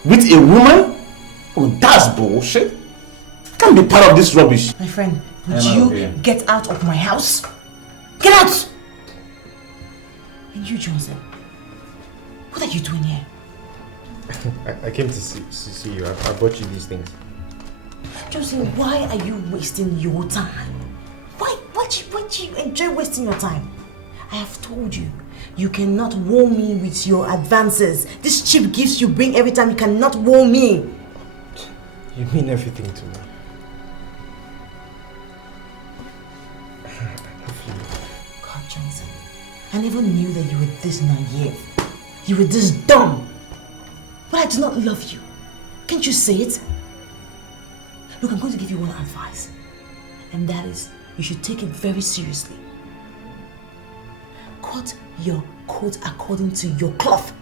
With a woman? Oh, that's bullshit. Can't be part of this rubbish. My friend, would you get out of my house? Get out! And you, Johnson, what are you doing here? I came to see you. I brought you these things. Johnson, why are you wasting your time? Why do you enjoy wasting your time? I have told you, you cannot woo me with your advances. These cheap gifts you bring every time, you cannot woo me. You mean everything to me. God, Johnson, I never knew that you were this naive. You were this dumb. But I do not love you. Can't you say it? Look, I'm going to give you one advice. And that is, you should take it very seriously. Cut your coat according to your cloth.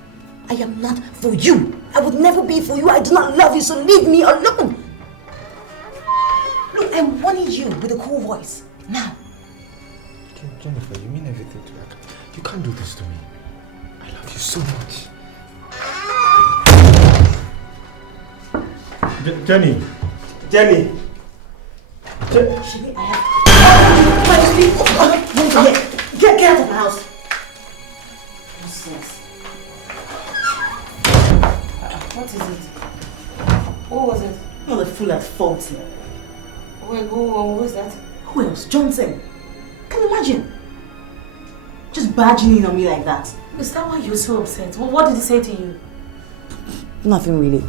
I am not for you. I would never be for you. I do not love you, so leave me alone. Look, I'm warning you with a cool voice. Now. Jennifer, you mean everything to me. You can't do this to me. I love you so much. Jenny! Shani, I have... Get out of my house. Nonsense. What is it? What was it? Not the fool at fault here. Wait, who was that? Who else? Johnson. Can you imagine? Just barging in on me like that. Is that why you're so upset? What did he say to you? Nothing really.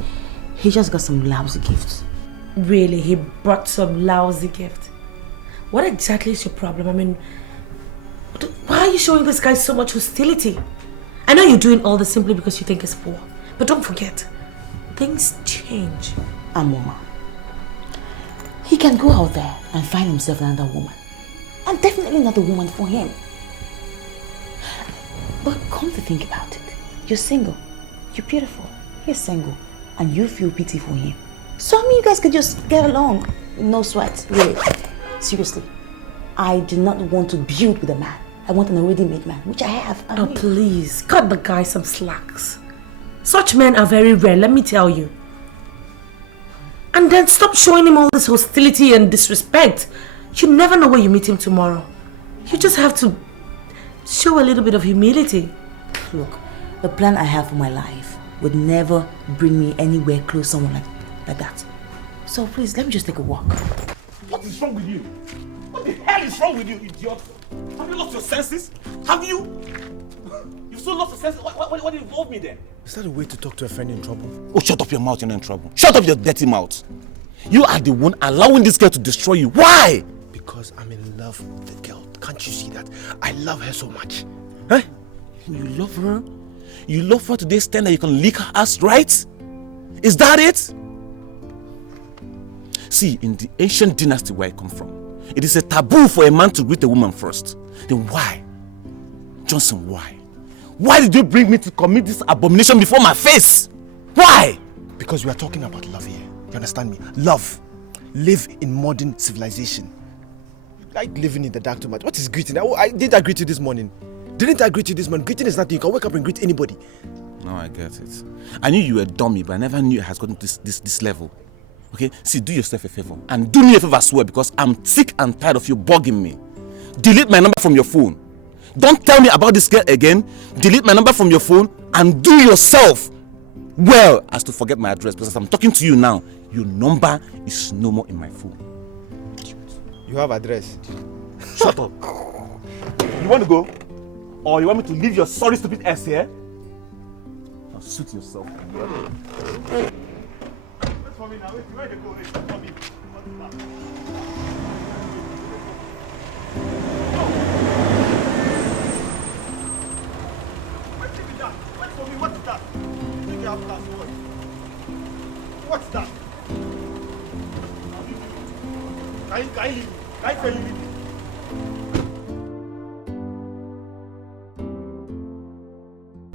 He just got some lousy gifts. Really? He brought some lousy gift? What exactly is your problem? I mean, why are you showing this guy so much hostility? I know you're doing all this simply because you think he's poor. But don't forget, things change. Amuma. He can go out there and find himself another woman. I'm definitely not the woman for him. But come to think about it, you're single, you're beautiful, he's single, and you feel pity for him. So I mean, you guys can just get along, no sweat, really. Seriously, I do not want to build with a man. I want an already made man, which I have. Oh, please, cut the guy some slacks. Such men are very rare, let me tell you. And then stop showing him all this hostility and disrespect. You never know where you meet him tomorrow. You just have to show a little bit of humility. Look, the plan I have for my life would never bring me anywhere close to someone like that. So please, let me just take a walk. What is wrong with you? What the hell is wrong with you, idiot? Have you lost your senses? Have you? You've so lost your senses. What involved me then? Is that a way to talk to a friend in trouble? Oh, shut up your mouth, you're not in trouble. Shut up your dirty mouth. You are the one allowing this girl to destroy you. Why? Because I'm in love with the girl. Can't you see that? I love her so much. Huh? You love her? You love her to the extent that you can lick her ass, right? Is that it? See, in the ancient dynasty where I come from, it is a taboo for a man to greet a woman first. Then why? Johnson, why? Why did you bring me to commit this abomination before my face? Why? Because we are talking about love here. You understand me? Love. Live in modern civilization. You like living in the dark too much. What is greeting? Didn't I greet you this morning? Didn't I greet you this morning? Greeting is nothing. You can wake up and greet anybody. No, I get it. I knew you were a dummy, but I never knew it has gotten to this level. Okay? See, do yourself a favor. And do me a favor as well, because I'm sick and tired of you bugging me. Delete my number from your phone. Don't tell me about this girl again. Delete my number from your phone and do yourself well as to forget my address, because as I'm talking to you now, your number is no more in my phone. You have address. Shut up. You want to go? Or you want me to leave your sorry stupid ass here? Now suit yourself. Wait for me now. Wait, where they go? Wait for me. Can you leave me? Can you leave me?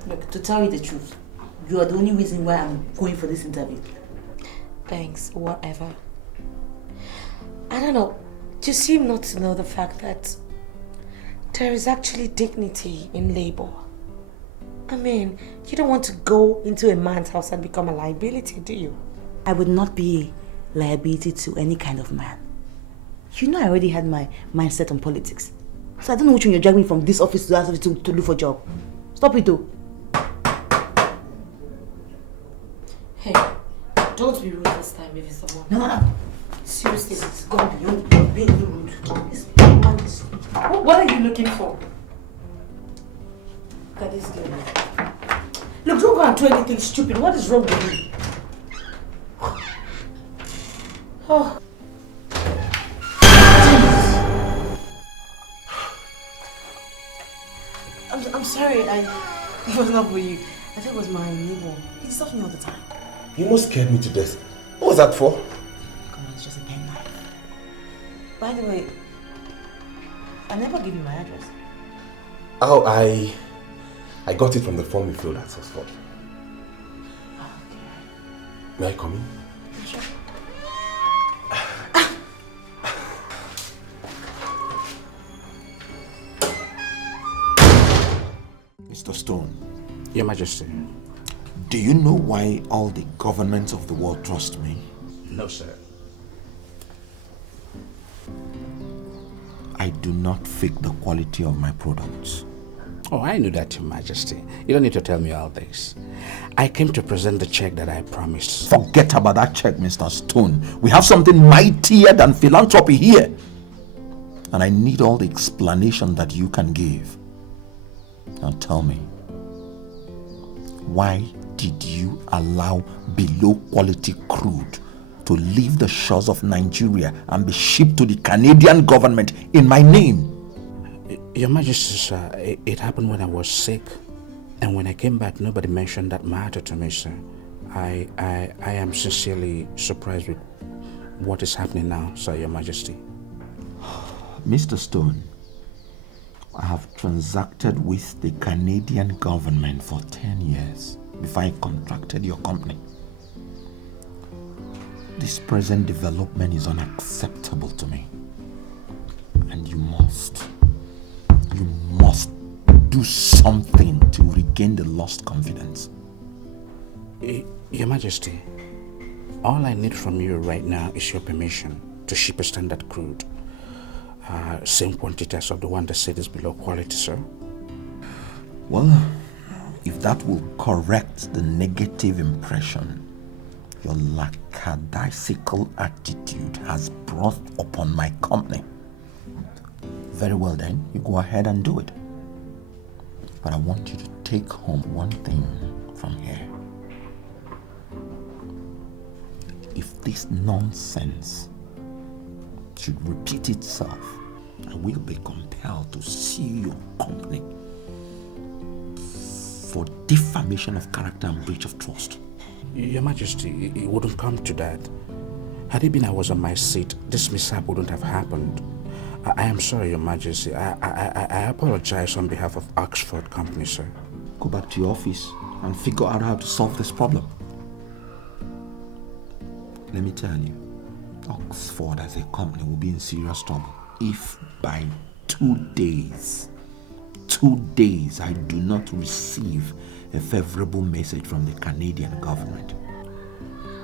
Look, to tell you the truth, you are the only reason why I'm going for this interview. Thanks, whatever. I don't know. You seem not to know the fact that there is actually dignity in labor. I mean, you don't want to go into a man's house and become a liability, do you? I would not be a liability to any kind of man. You know I already had my mindset on politics. So I don't know which one you're dragging me from this office to that office to look for a job. Stop it though. Hey, don't be rude this time if it's someone. No. Seriously, it's gone beyond your being rude. What are you looking for? Look at this girl. Look, don't go and do anything stupid. What is wrong with you? Oh. I'm sorry, it was not for you. I think it was my neighbor. He disturbs me all the time. You almost scared me to death. What was that for? Come on, it's just a pen knife. By the way, I never gave you my address. Oh, I got it from the form you filled at Oxford. Okay. May I come in? Sure. Mr. Stone. Your Majesty. Do you know why all the governments of the world trust me? No, sir. I do not fake the quality of my products. Oh, I knew that, Your Majesty. You don't need to tell me all this. I came to present the check that I promised. Forget about that check, Mr. Stone. We have something mightier than philanthropy here. And I need all the explanation that you can give. Now tell me, why did you allow below quality crude to leave the shores of Nigeria and be shipped to the Canadian government in my name? Your Majesty, sir, it happened when I was sick. And when I came back, nobody mentioned that matter to me, sir. I am sincerely surprised with what is happening now, sir, Your Majesty. Mr. Stone, I have transacted with the Canadian government for 10 years before I contracted your company. This present development is unacceptable to me. And you must do something to regain the lost confidence. Your Majesty, all I need from you right now is your permission to ship a standard crude. Same quantity as of the one that said is below quality, sir. Well, if that will correct the negative impression your lackadaisical attitude has brought upon my company, very well then, you go ahead and do it. But I want you to take home one thing from here. If this nonsense should repeat itself, I will be compelled to sue your company for defamation of character and breach of trust. Your Majesty, it wouldn't come to that. Had it been I was on my seat, this mishap wouldn't have happened. I am sorry, Your Majesty. I apologize on behalf of Oxford Company, sir. Go back to your office and figure out how to solve this problem. Let me tell you, Oxford as a company will be in serious trouble if by 2 days I do not receive a favorable message from the Canadian government.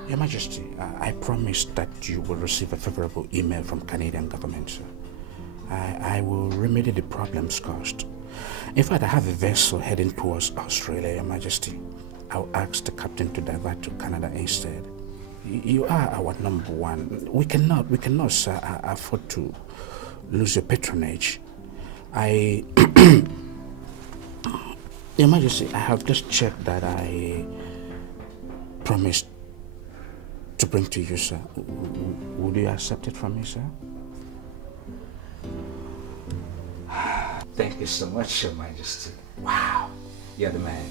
Your Majesty, I promise that you will receive a favorable email from Canadian government, sir. I will remedy the problems caused. In fact, I have a vessel heading towards Australia, Your Majesty. I'll ask the captain to divert to Canada instead. You are our number one. We cannot, sir, afford to lose your patronage. Your Majesty, I have just checked that I promised to bring to you, sir. Would you accept it from me, sir? Thank you so much, Your Majesty. Wow, you're the man.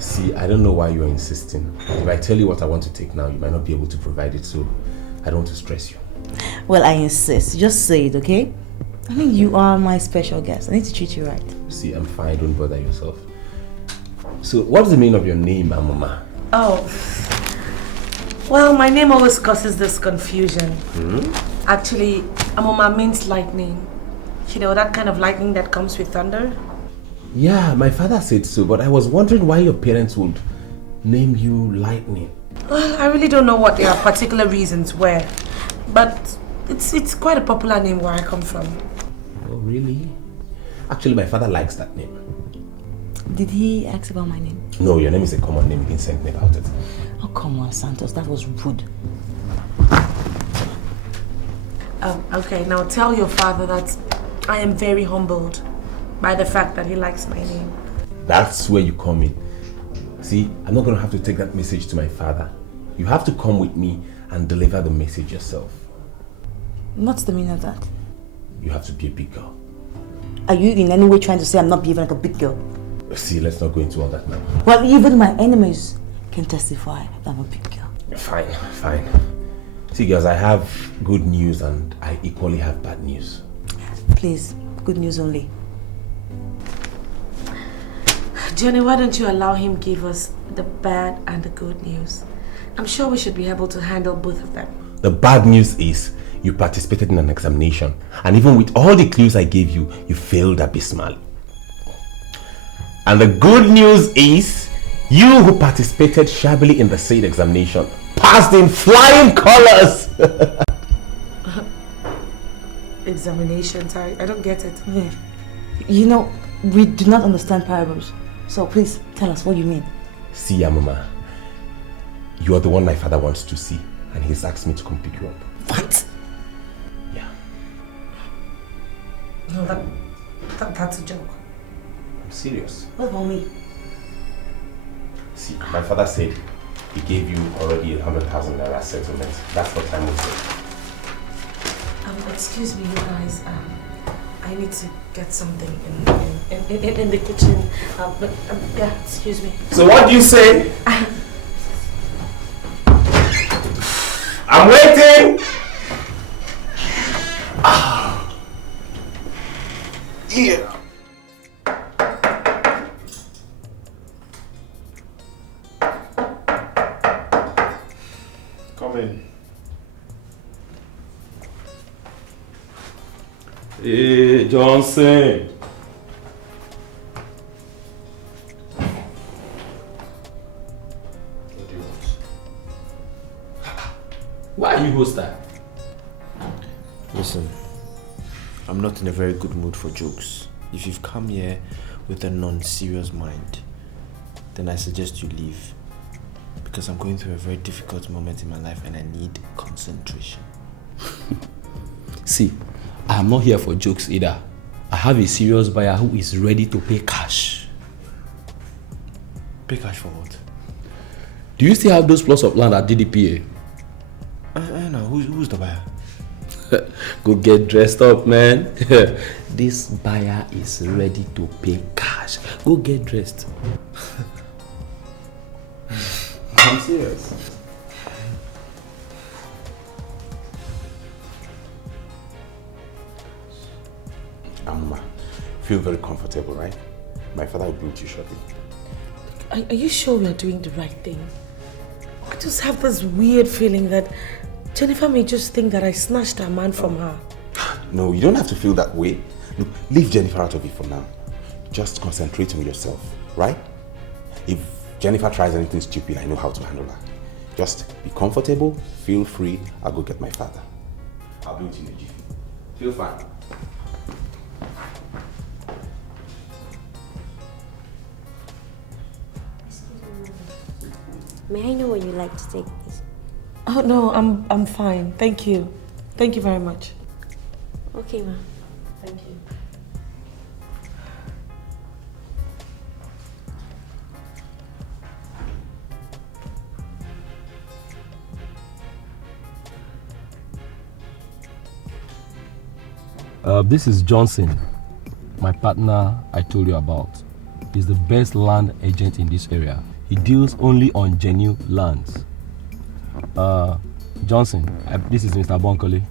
See, I don't know why you're insisting. If I tell you what I want to take now, you might not be able to provide it, so I don't want to stress you. Well, I insist. Just say it, okay? I mean, you are my special guest. I need to treat you right. See, I'm fine. Don't bother yourself. So, what's the meaning of your name, Amuma? Oh. Well, my name always causes this confusion. Actually, Amuma means lightning. You know, that kind of lightning that comes with thunder? Yeah, my father said so, but I was wondering why your parents would name you Lightning. Well, I really don't know what their particular reasons were, but it's quite a popular name where I come from. Oh, really? Actually, my father likes that name. Did he ask about my name? No, your name is a common name. He didn't send me about it. Oh, come on, Santos. That was rude. Okay, now tell your father that I am very humbled by the fact that he likes my name. That's where you come in. See, I'm not going to have to take that message to my father. You have to come with me and deliver the message yourself. What's the meaning of that? You have to be a big girl. Are you in any way trying to say I'm not behaving like a big girl? See, let's not go into all that now. Well, even my enemies can testify that I'm a big girl. Fine, fine. See, girls, I have good news and I equally have bad news. Please, good news only. Johnny, why don't you allow him give us the bad and the good news? I'm sure we should be able to handle both of them. The bad news is you participated in an examination, and even with all the clues I gave you, you failed abysmally. And the good news is you who participated shabbily in the said examination passed in flying colors. Examinations, I don't get it. Yeah. You know, we do not understand parables. So please tell us what you mean. See, Amuma, you are the one my father wants to see, and he's asked me to come pick you up. What? Yeah. No, that's a joke. I'm serious. What about me? See, my father said he gave you already 100,000 naira settlement. That's what time we said. Excuse me, you guys. I need to get something in the kitchen. But yeah, excuse me. So what do you say? I'm waiting. Yeah. Come in. Hey, Johnson. What do you want? Why are you hostile? Listen, I'm not in a very good mood for jokes. If you've come here with a non-serious mind, then I suggest you leave. Because I'm going through a very difficult moment in my life and I need concentration. See, I am not here for jokes either. I have a serious buyer who is ready to pay cash. Pay cash for what? Do you still have those plots of land at DDPA? No, who's the buyer? Go get dressed up, man. This buyer is ready to pay cash. Go get dressed. I'm serious. Amuma, feel very comfortable, right? My father will be with you shortly. Are you sure we are doing the right thing? I just have this weird feeling that Jennifer may just think that I snatched her man from her. No, you don't have to feel that way. Look, leave Jennifer out of it for now. Just concentrate on yourself, right? If Jennifer tries anything stupid, I know how to handle her. Just be comfortable, feel free. I'll go get my father. I'll be with you in a jiffy. Feel fine. May I know where you like to take this? Oh no, I'm fine. Thank you. Thank you very much. Okay, ma. Thank you. This is Johnson, my partner I told you about. He's the best land agent in this area. He deals only on genuine lands. Johnson, this is Mr. Bonkole.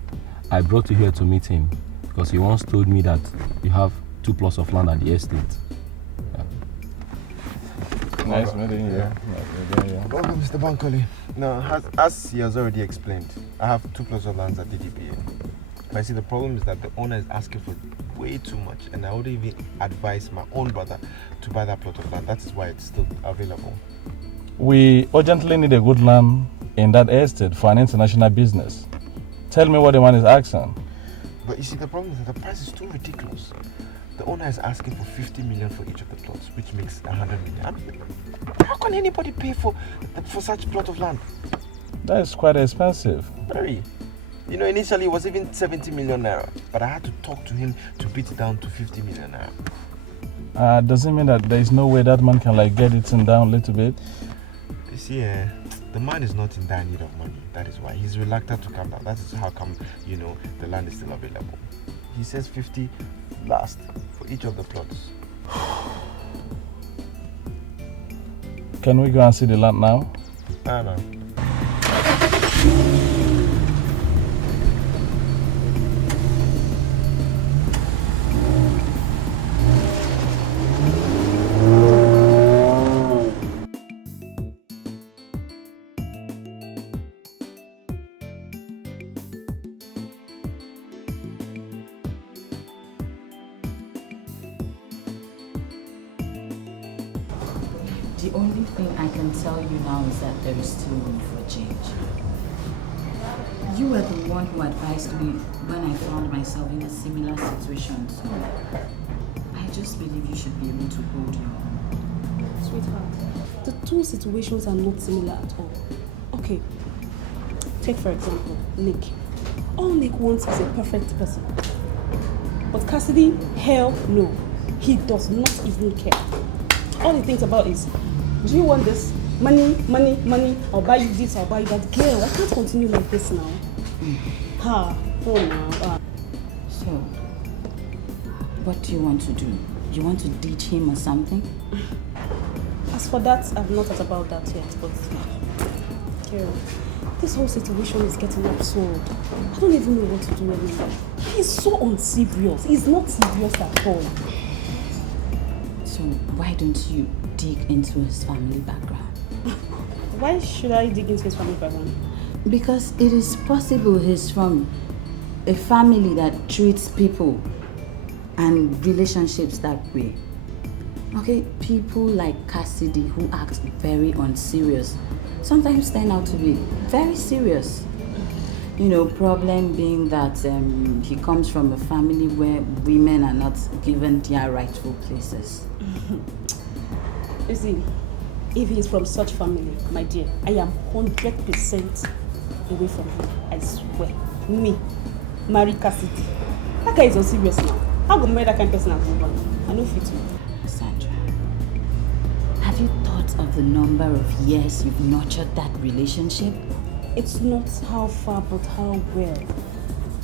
I brought you here to meet him because he once told me that you have 2 plots of land at the estate. Nice meeting you. Welcome, Mr. Bankole. Now, as he has already explained, I have 2 plots of land at DDPA. But I see the problem is that the owner is asking for way too much, and I would even advise my own brother to buy that plot of land. That is why it's still available. We urgently need a good land in that estate for an international business. Tell me what the man is asking. But you see, the problem is that the price is too ridiculous. The owner is asking for 50 million for each of the plots, which makes 100 million. I mean, how can anybody pay for such a plot of land? That is quite expensive. Very. You know, initially it was even 70 million naira, but I had to talk to him to beat it down to 50 million naira. Does it mean that there is no way that man can get it down a little bit? You see, the man is not in dire need of money. That is why he's reluctant to come down. That is how come, the land is still available. He says 50 last for each of the plots. Can we go and see the land now? No. The only thing I can tell you now is that there is still room for change. You were the one who advised me when I found myself in a similar situation, so I just believe you should be able to hold your own. Sweetheart, the 2 situations are not similar at all. Okay, take for example, Nick. All Nick wants is a perfect person. But Cassidy, hell no. He does not even care. All he thinks about is, do you want this? Money, money, money. I'll buy you this, I'll buy you that. Girl, I can't continue like this now. No. So, what do you want to do? You want to ditch him or something? As for that, I've not thought about that yet, but girl, this whole situation is getting absurd. I don't even know what to do anymore. He's so unserious. He's not serious at all. So why don't you dig into his family background? Why should I dig into his family background? Because it is possible he's from a family that treats people and relationships that way. Okay, people like Cassidy who act very unserious sometimes turn out to be very serious. Problem being that he comes from a family where women are not given their rightful places. You see, if he's from such family, my dear, I am 100% away from him. I swear. Me, marry Cassidy. That guy is unserious now. How go marry that kind of person and move on? I know fit me. Sandra, have you thought of the number of years you've nurtured that relationship? It's not how far, but how well.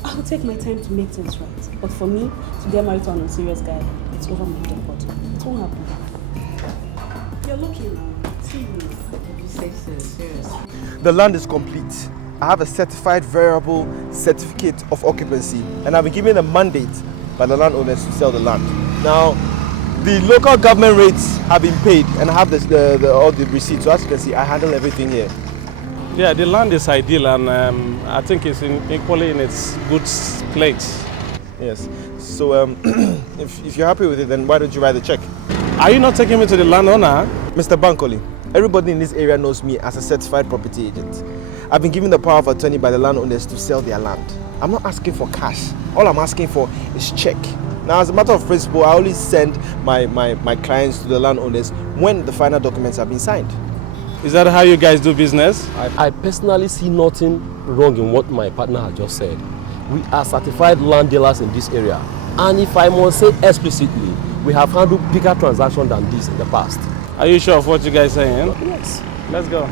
I'll take my time to make things right. But for me, to get married to an unserious guy, it's over my dead body. It won't happen. You're looking now. See you. You say so, seriously. The land is complete. I have a certified variable certificate of occupancy, and I've been given a mandate by the landowners to sell the land. Now, the local government rates have been paid, and I have all the receipts. So as you can see, I handle everything here. Yeah, the land is ideal, and I think it's equally in its good place. Yes. So if you're happy with it, then why don't you write the check? Are you not taking me to the landowner? Mr. Bankole, everybody in this area knows me as a certified property agent. I've been given the power of attorney by the landowners to sell their land. I'm not asking for cash. All I'm asking for is check. Now, as a matter of principle, I always send my clients to the landowners when the final documents have been signed. Is that how you guys do business? I personally see nothing wrong in what my partner has just said. We are certified land dealers in this area. And if I must say explicitly, we have handled bigger transactions than this in the past. Are you sure of what you guys are saying? Yes. Let's go.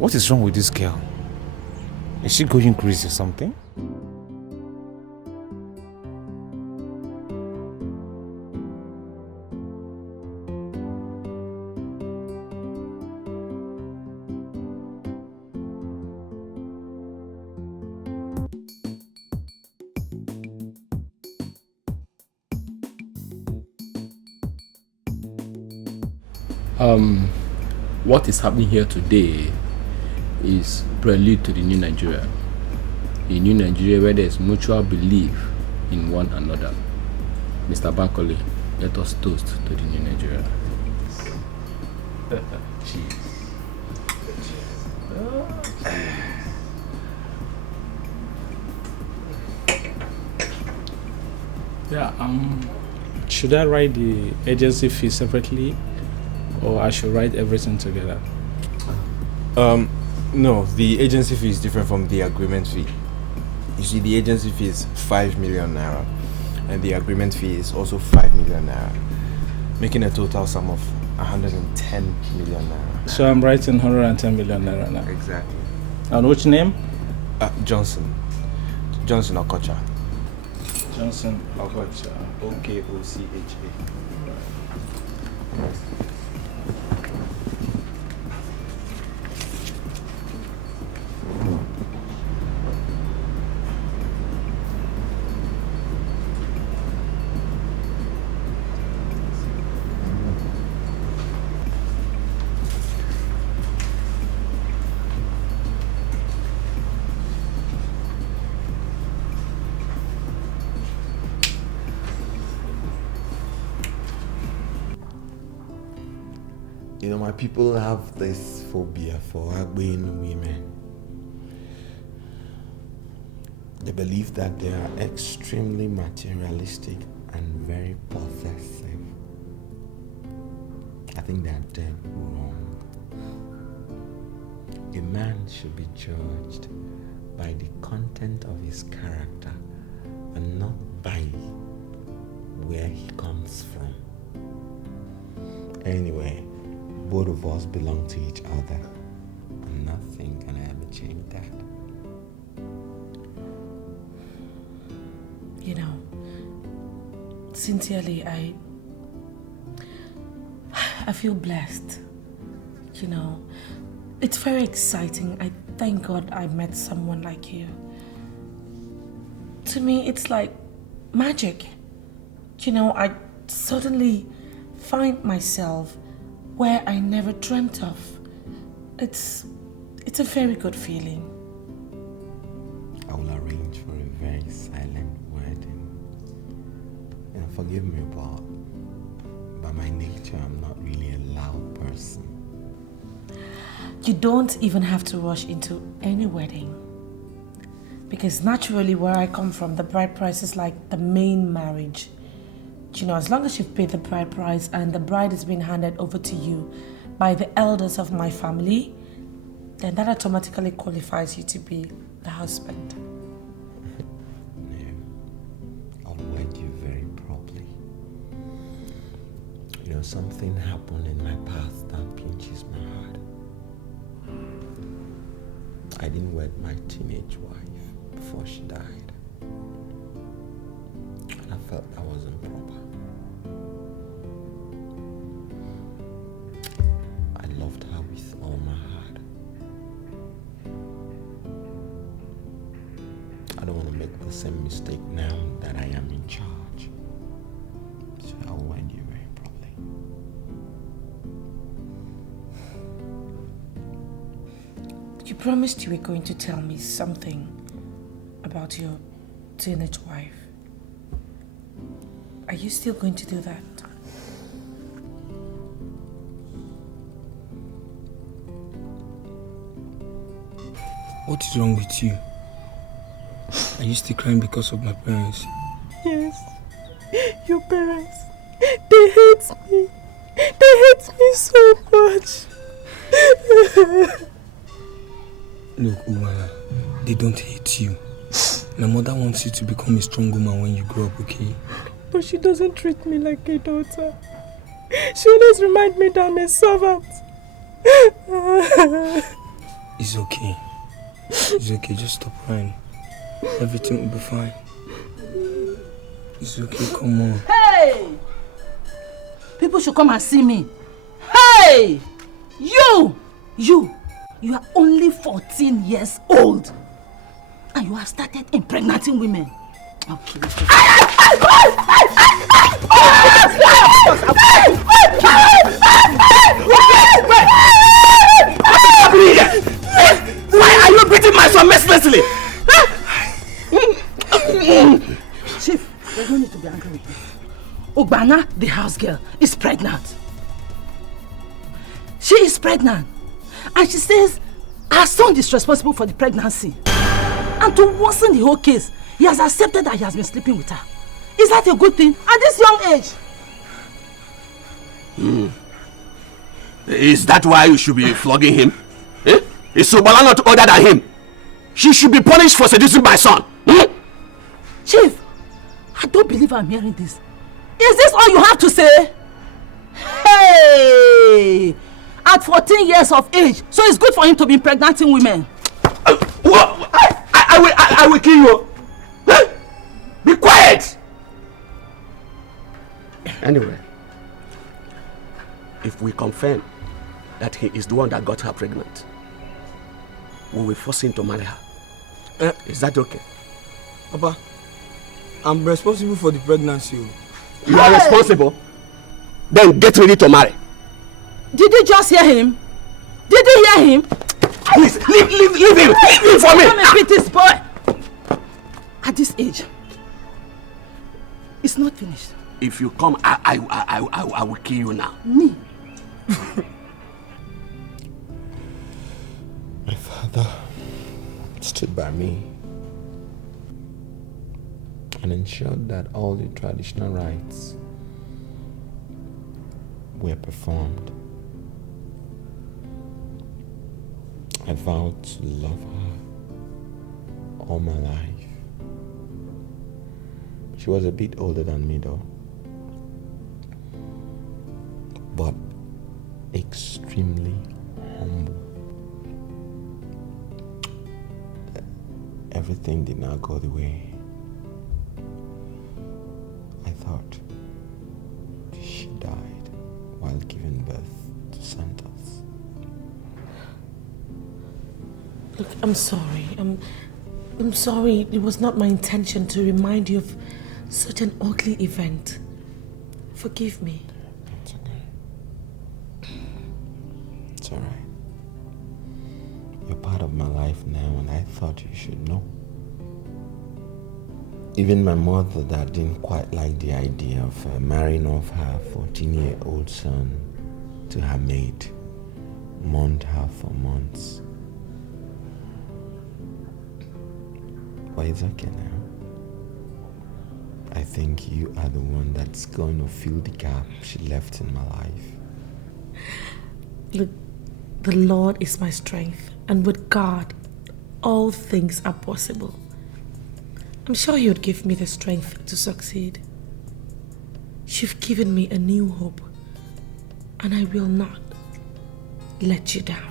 What is wrong with this girl? Is she going crazy or something? What is happening here today is prelude to the new Nigeria. A new Nigeria where there is mutual belief in one another. Mr. Bankole, let us toast to the new Nigeria. Cheers. Yeah, should I write the agency fee separately or I should write everything together? No, the agency fee is different from the agreement fee. You see, the agency fee is 5 million naira and the agreement fee is also 5 million naira, making a total sum of 110 million naira. So I'm writing 110 million naira now. Exactly. And which name? Johnson Okocha. Johnson Okocha. Okocha. You know, my people have this phobia for Agbein women. They believe that they are extremely materialistic and very possessive. I think they are dead wrong. A man should be judged by the content of his character and not by where he comes from. Anyway, both of us belong to each other, and nothing can ever change that. You know, sincerely, I feel blessed. You know, it's very exciting. I thank God I met someone like you. To me, it's like magic. You know, I suddenly find myself where I never dreamt of. It's a very good feeling. I will arrange for a very silent wedding. And forgive me, but by my nature, I'm not really a loud person. You don't even have to rush into any wedding. Because naturally, where I come from, the bride price is like the main marriage. You know, as long as you've paid the bride price and the bride is being handed over to you by the elders of my family, then that automatically qualifies you to be the husband. No, I'll wed you very properly. You know, something happened in my past that pinches my heart. I didn't wed my teenage wife before she died. And I felt that wasn't proper. I loved her with all my heart. I don't want to make the same mistake now that I am in charge. So I'll wed you very properly. You promised you were going to tell me something about your teenage wife. Are you still going to do that? What is wrong with you? Are you still crying because of my parents? Yes. Your parents. They hate me. They hate me so much. Look, Umara, they don't hate you. My mother wants you to become a strong woman when you grow up, okay? But she doesn't treat me like a daughter. She always reminds me that I'm a servant. It's okay. It's okay, just stop crying. Everything will be fine. It's okay, come on. Hey! People should come and see me. Hey! You are only 14 years old. And you have started impregnating women. Okay. Why are you beating my son mercilessly? Chief, you don't need to be angry with me. Ogbana, the house girl, is pregnant. She is pregnant. And she says her son is responsible for the pregnancy. And to worsen the whole case, he has accepted that he has been sleeping with her. Is that a good thing at this young age? Is that why you should be flogging him? Eh? Is Sobala not older than him? She should be punished for seducing my son. Chief, I don't believe I'm hearing this. Is this all you have to say? Hey! At 14 years of age, so it's good for him to be impregnating women. I will kill you. Huh? Be quiet. Anyway, if we confirm that he is the one that got her pregnant, we will force him to marry her. Is that okay? Papa, I'm responsible for the pregnancy. You are responsible? Then get ready to marry. Did you just hear him? Did you hear him? Please, leave him! Leave him for me! Come and beat this boy! At this age, it's not finished. If you come, I will kill you now. Me? My father stood by me and ensured that all the traditional rites were performed. I vowed to love her all my life. She was a bit older than me though, but extremely humble. Everything did not go the way I thought. She died while giving birth to Santos. Look, I'm sorry. I'm sorry. It was not my intention to remind you of such an ugly event. Forgive me. It's okay. It's alright. You're part of my life now, and I thought you should know. Even my mother that didn't quite like the idea of marrying off her 14-year-old son to her maid mourned her for months. But it's okay now. I think you are the one that's going to fill the gap she left in my life. Look, the Lord is my strength, and with God, all things are possible. I'm sure He would give me the strength to succeed. You've given me a new hope, and I will not let you down.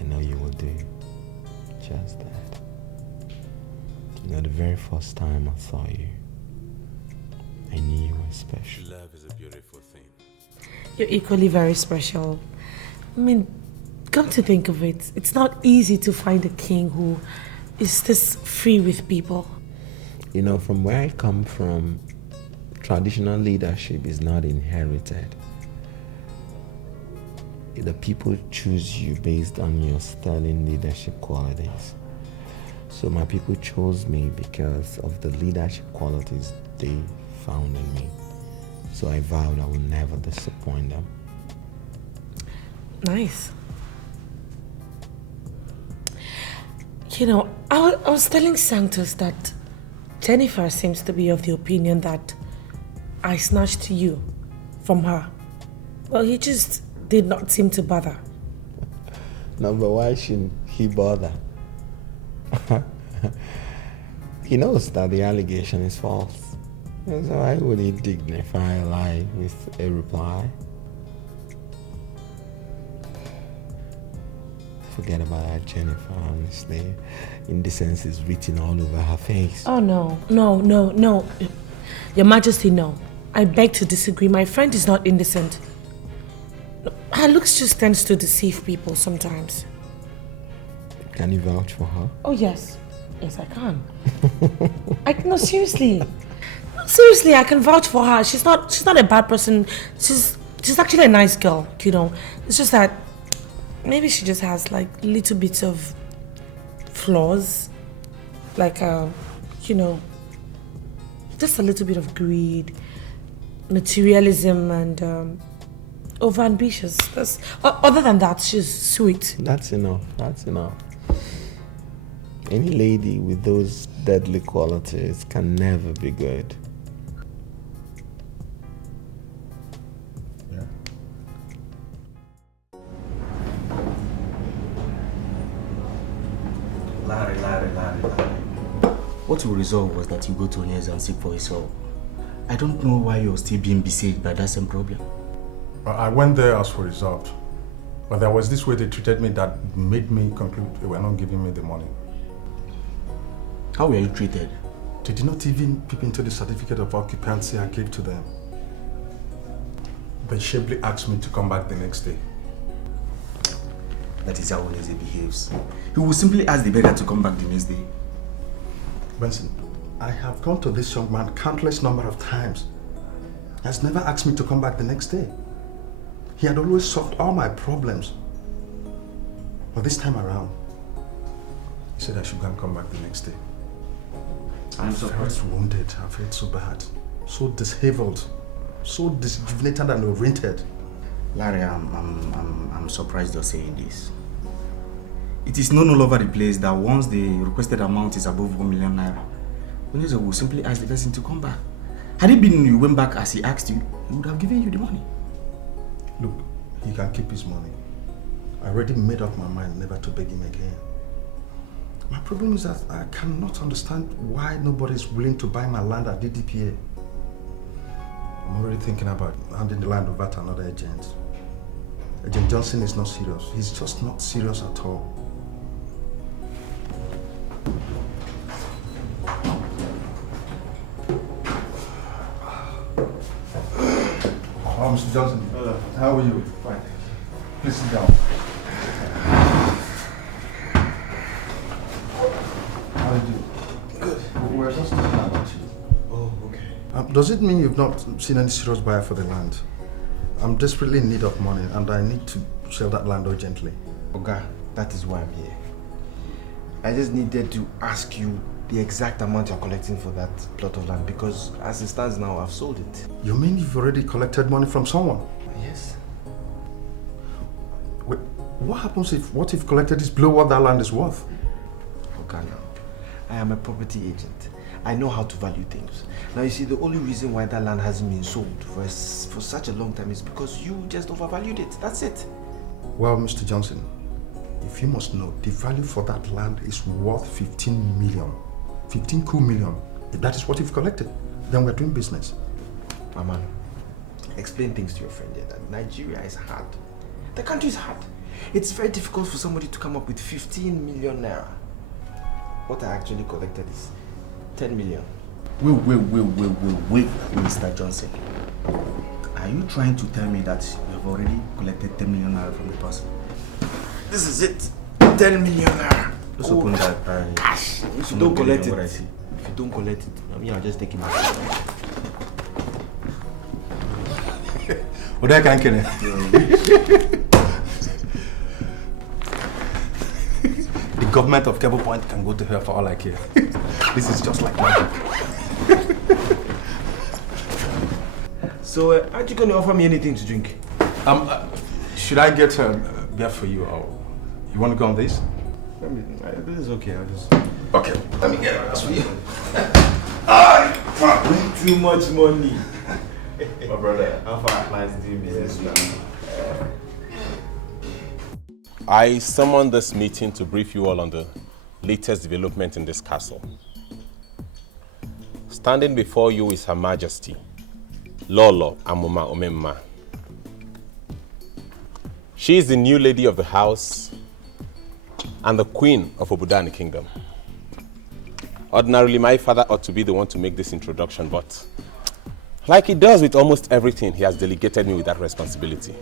I know you will do just that. You know, the very first time I saw you, I knew you were special. Love is a beautiful thing. You're equally very special. I mean, come to think of it, it's not easy to find a king who is this free with people. You know, from where I come from, traditional leadership is not inherited. The people choose you based on your sterling leadership qualities. So my people chose me because of the leadership qualities they found in me. So I vowed I would never disappoint them. Nice. You know, I was telling Santos that Jennifer seems to be of the opinion that I snatched you from her. Well, he just did not seem to bother. No, but why shouldn't he bother? He knows that the allegation is false. So why would he dignify a lie with a reply? Forget about her, Jennifer, honestly. Indecence is written all over her face. Oh, no. Your Majesty, no. I beg to disagree. My friend is not indecent. Her looks just tends to deceive people sometimes. Can you vouch for her? Oh, yes. Yes, I can. No, seriously. Seriously, I can vouch for her. She's not a bad person. She's actually a nice girl, you know. It's just that maybe she just has like little bits of flaws. Like, you know, just a little bit of greed, materialism, and over-ambitious. Other than that, she's sweet. That's enough. Any lady with those deadly qualities can never be good. Yeah. Larry. What will resolve was that you go to Onyeze and seek for his soul. I don't know why you're still being besieged by that same problem. I went there as for result. But there was this way they treated me that made me conclude they were not giving me the money. How were you treated? They did not even peep into the certificate of occupancy I gave to them. They shamefully asked me to come back the next day. That is how Onyeze behaves. He will simply ask the beggar to come back the next day. Benson, I have gone to this young man countless number of times. He has never asked me to come back the next day. He had always solved all my problems. But this time around, he said I should go and come back the next day. I felt wounded. I felt so bad, so disheveled, so disjuvenated and oriented. Larry, I'm surprised you're saying this. It is known all over the place that once the requested amount is above 1 million naira, Onyeze will simply ask the person to come back. Had it been you went back as he asked you, he would have given you the money. Look, he can keep his money. I already made up my mind never to beg him again. My problem is that I cannot understand why nobody is willing to buy my land at DDPA. I'm already thinking about handing the land over to another agent. Agent Johnson is not serious. He's just not serious at all. Oh, Mr. Johnson. Hello. How are you? Fine. Please sit down. How did you? Good. We're just talking about you. Oh, okay. Does it mean you've not seen any serious buyer for the land? I'm desperately in need of money and I need to sell that land urgently. Oga, that is why I'm here. I just needed to ask you the exact amount you're collecting for that plot of land because as it stands now, I've sold it. You mean you've already collected money from someone? Yes. Wait, what if collected is below what that land is worth? Oga, now, I am a property agent. I know how to value things. Now you see, the only reason why that land hasn't been sold for such a long time is because you just overvalued it. That's it. Well, Mr. Johnson, if you must know, the value for that land is worth 15 million. 15 cool million. If that is what you've collected, then we're doing business. Mama, explain things to your friend here that Nigeria is hard. The country is hard. It's very difficult for somebody to come up with 15 million naira. What I actually collected is 10 million. Wait, Mr. Johnson. Are you trying to tell me that you have already collected 10 million naira from the person? This is it. 10 million naira. Just open that cash. If you don't collect it, if you don't collect it, I mean, I'll just take it back. What I can The government of Cable Point can go to hell for all I care. This is just like magic. So, aren't you going to offer me anything to drink? Should I get a beer for you, or you want to go on this? This is okay. I'll just. Okay, let me get this for you. Way too much money. My brother, how far plans doing business now? I summoned this meeting to brief you all on the latest development in this castle. Standing before you is Her Majesty, Lolo Amuma Omemma. She is the new lady of the house and the queen of Obudani Kingdom. Ordinarily, my father ought to be the one to make this introduction, but like he does with almost everything, he has delegated me with that responsibility.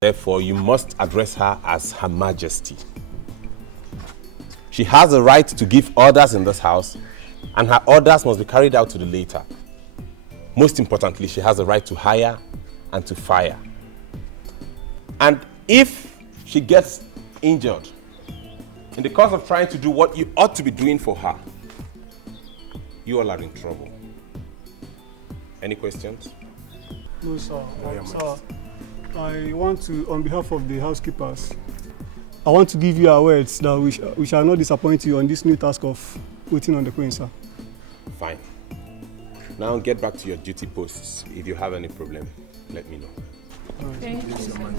Therefore, you must address her as Her Majesty. She has the right to give orders in this house, and her orders must be carried out to the letter. Most importantly, she has the right to hire and to fire. And if she gets injured in the course of trying to do what you ought to be doing for her, you all are in trouble. Any questions? No, sir. Sir, I want to, on behalf of the housekeepers, I want to give you our words that we shall not disappoint you on this new task of waiting on the queen, sir. Fine. Now get back to your duty posts. If you have any problem, let me know. Thank you so much.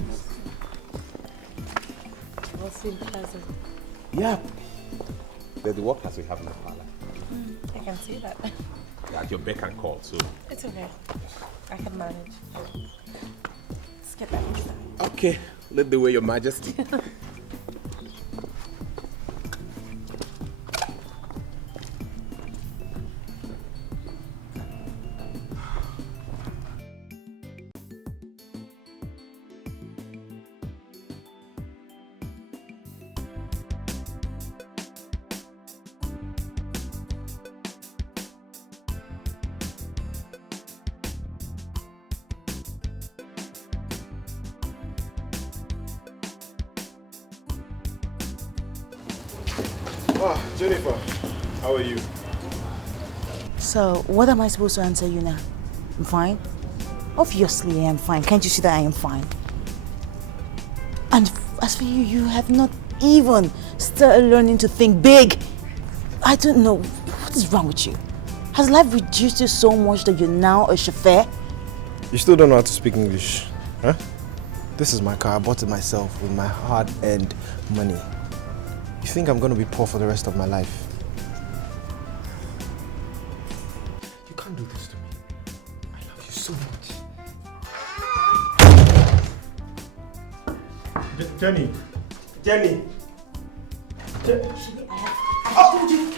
Was it pleasant? Yeah. They're the workers we have in the parlor. I can see that. They're at your beck and call, so. It's okay. I can manage. Let's get back inside. Okay, lead the way, Your Majesty. Jennifer, how are you? So, what am I supposed to answer you now? I'm fine? Obviously, I am fine. Can't you see that I am fine? And as for you, you have not even started learning to think big. I don't know. What is wrong with you? Has life reduced you so much that you're now a chauffeur? You still don't know how to speak English, huh? This is my car. I bought it myself with my hard-earned money. You think I'm going to be poor for the rest of my life? You can't do this to me. I love you so much. Jenny. I told you,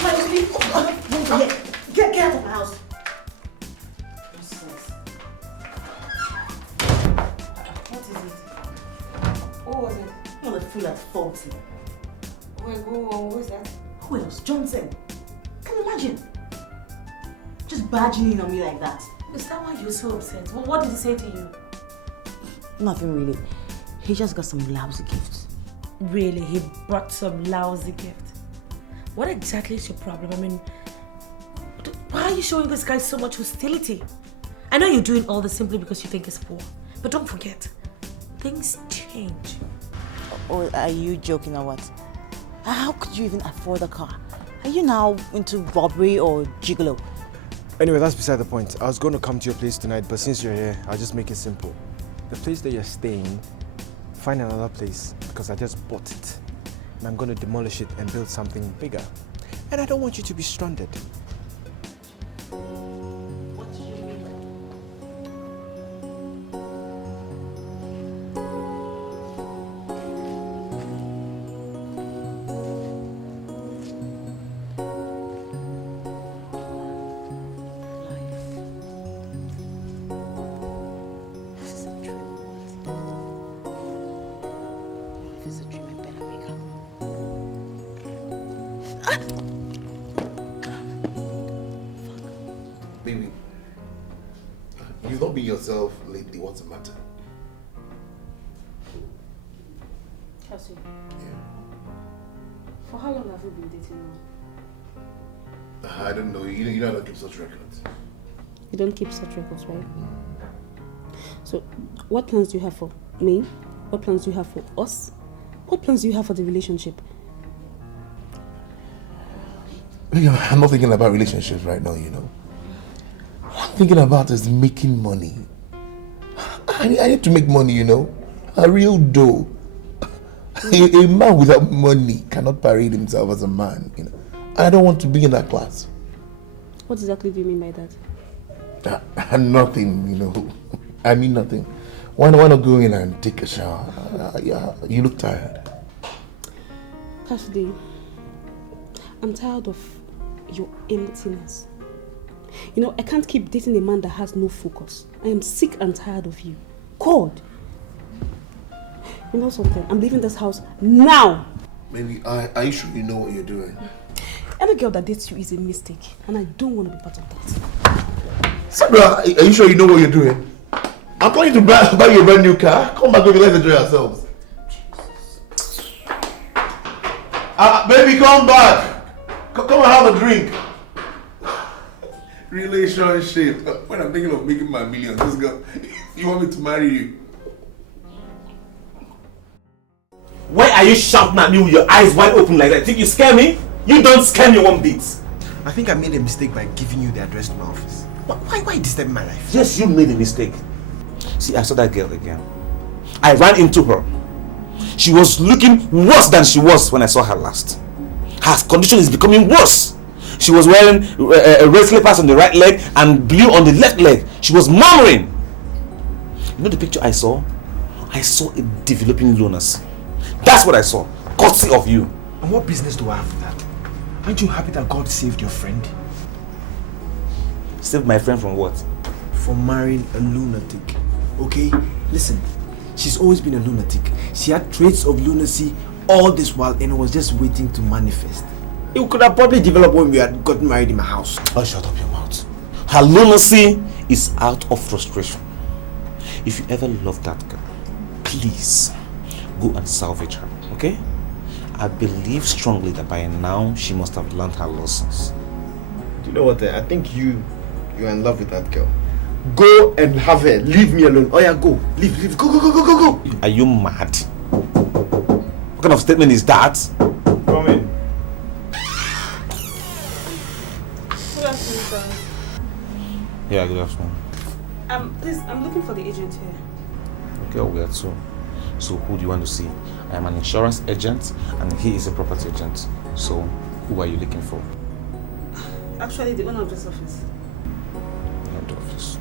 get out of my house. What is it? What was it? You're the fool at 40. Who is that? Who else? Johnson. Can you imagine? Just barging in on me like that. Is that why you're so upset? Well, what did he say to you? Nothing really. He just got some lousy gifts. Really? He brought some lousy gift? What exactly is your problem? I mean, why are you showing this guy so much hostility? I know you're doing all this simply because you think he's poor. But don't forget, things change. Or are you joking or what? How could you even afford a car? Are you now into robbery or gigolo? Anyway, that's beside the point. I was going to come to your place tonight, but since you're here, I'll just make it simple. The place that you're staying, find another place because I just bought it. And I'm going to demolish it and build something bigger. And I don't want you to be stranded. Baby, you've not been yourself lately. What's the matter? Cassie. For how long have you been dating now? I don't know. You don't keep such records. You don't keep such records, right? So, what plans do you have for me? What plans do you have for us? What plans do you have for the relationship? I'm not thinking about relationships right now, you know. What I'm thinking about is making money. I need to make money, you know. A real dough. A man without money cannot parade himself as a man, you know. And I don't want to be in that class. What exactly do you mean by that? Nothing, you know. I mean nothing. Why not go in and take a shower? You look tired. Cassidy, I'm tired of your emptiness. You know, I can't keep dating a man that has no focus. I am sick and tired of you. God! You know something? I'm leaving this house now! Baby, are you sure you know what you're doing? Any girl that dates you is a mistake, and I don't want to be part of that. Sandra, are you sure you know what you're doing? I'm planning to buy you a brand new car. Come back, baby, let's enjoy ourselves. Baby, come back. Come and have a drink. Relationship. When I'm thinking of making my millions, this girl, you want me to marry you? Why are you shouting at me with your eyes wide open like that? Think you scare me? You don't scare me one bit. I think I made a mistake by giving you the address to my office. Why disturbing my life? Yes, you made a mistake. See, I saw that girl again. I ran into her. She was looking worse than she was when I saw her last. Her condition is becoming worse. She was wearing red slippers on the right leg and blue on the left leg. She was murmuring. You know the picture I saw? I saw a developing illness. That's what I saw. Courtesy of you. And what business do I have with that? Aren't you happy that God saved your friend? Saved my friend from what? From marrying a lunatic. Okay? Listen, she's always been a lunatic. She had traits of lunacy all this while and was just waiting to manifest. It could have probably developed when we had gotten married in my house. Oh, shut up your mouth. Her lunacy is out of frustration. If you ever love that girl, please go and salvage her, okay? I believe strongly that by now she must have learned her lessons. Do you know what? I think you're in love with that girl. Go and have her. Leave me alone. Oh yeah, go. Leave. Go. Are you mad? What kind of statement is that? Come in. Good afternoon, sir. Yeah, good afternoon. Please, I'm looking for the agent here. Okay, we are two. So who do you want to see? I am an insurance agent and he is a property agent. So who are you looking for? Actually, the owner of this office. Of the office.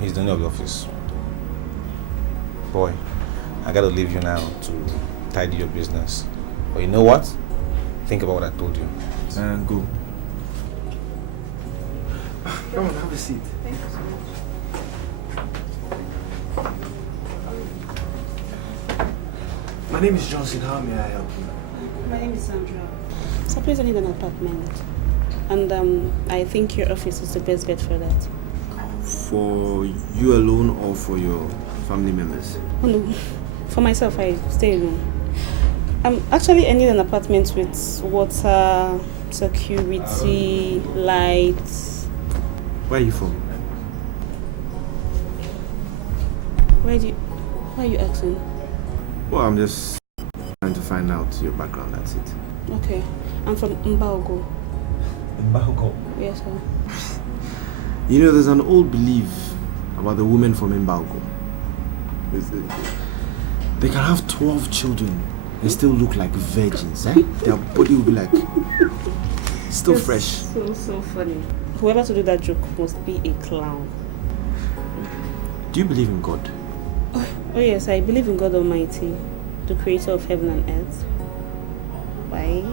He's the owner of the office. Boy, I gotta leave you now to tidy your business. But you know what? Think about what I told you. Go. Come on, have a seat. Thank you so much. My name is Johnson. How may I help you? My name is Sandra. So please, I need an apartment. And I think your office is the best bet for that. For you alone or for your family members? Oh no, for myself, I stay alone. Actually, I need an apartment with water, security, lights. Where are you from? Why are you asking? Well, I'm just trying to find out your background, that's it. Okay, I'm from Igboegwu. Igboegwu? Yes, sir. You know, there's an old belief about the women from Igboegwu. They can have 12 children and still look like virgins, eh? Their body will be like, still That's fresh. So funny. Whoever to do that joke must be a clown. Do you believe in God? Oh yes, I believe in God Almighty, the creator of heaven and earth. Why?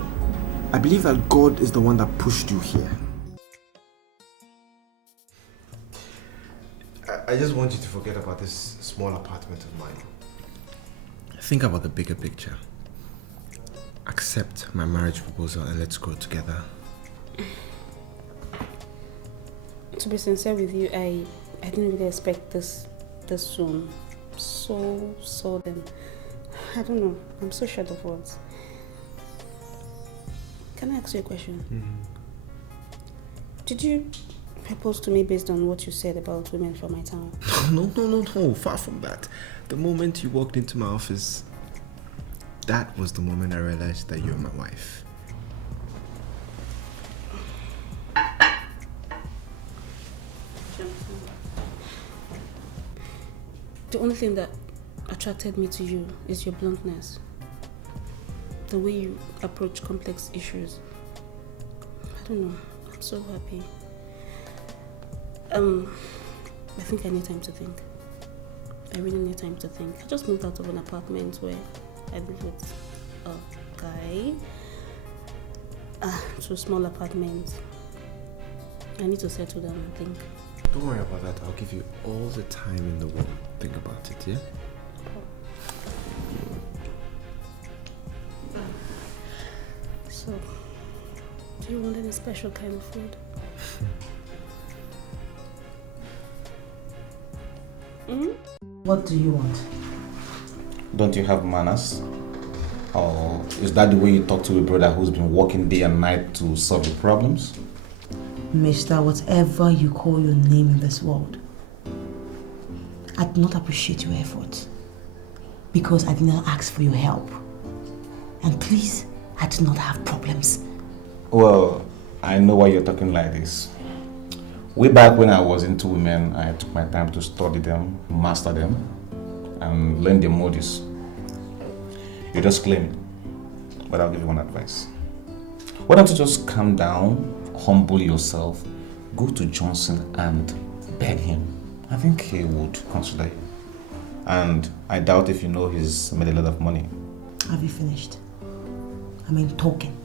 I believe that God is the one that pushed you here. I just want you to forget about this small apartment of mine. Think about the bigger picture. Accept my marriage proposal and let's grow together. To be sincere with you, I didn't really expect this soon. So sudden. I don't know. I'm so short of words. Can I ask you a question? Did you propose to me based on what you said about women from my town? No. Far from that. The moment you walked into my office, that was the moment I realized that you're my wife. The only thing that attracted me to you is your bluntness. The way you approach complex issues. I don't know. I'm so happy. I think I need time to think. I really need time to think. I just moved out of an apartment where I live with a guy. To a small apartment. I need to settle down and think. Don't worry about that. I'll give you all the time in the world. Think about it, yeah? So, do you want any special kind of food? What do you want? Don't you have manners? Or is that the way you talk to a brother who's been working day and night to solve your problems? Mister, whatever you call your name in this world, I do not appreciate your efforts because I did not ask for your help. And please, I do not have problems. Well, I know why you're talking like this. Way back when I was into women, I took my time to study them, master them, and learn their modus. You just claim it, but I'll give you one advice. Why don't you just calm down, humble yourself, go to Johnson and beg him. I think he would consider you. And I doubt if you know he's made a lot of money. Have you finished? I mean talking.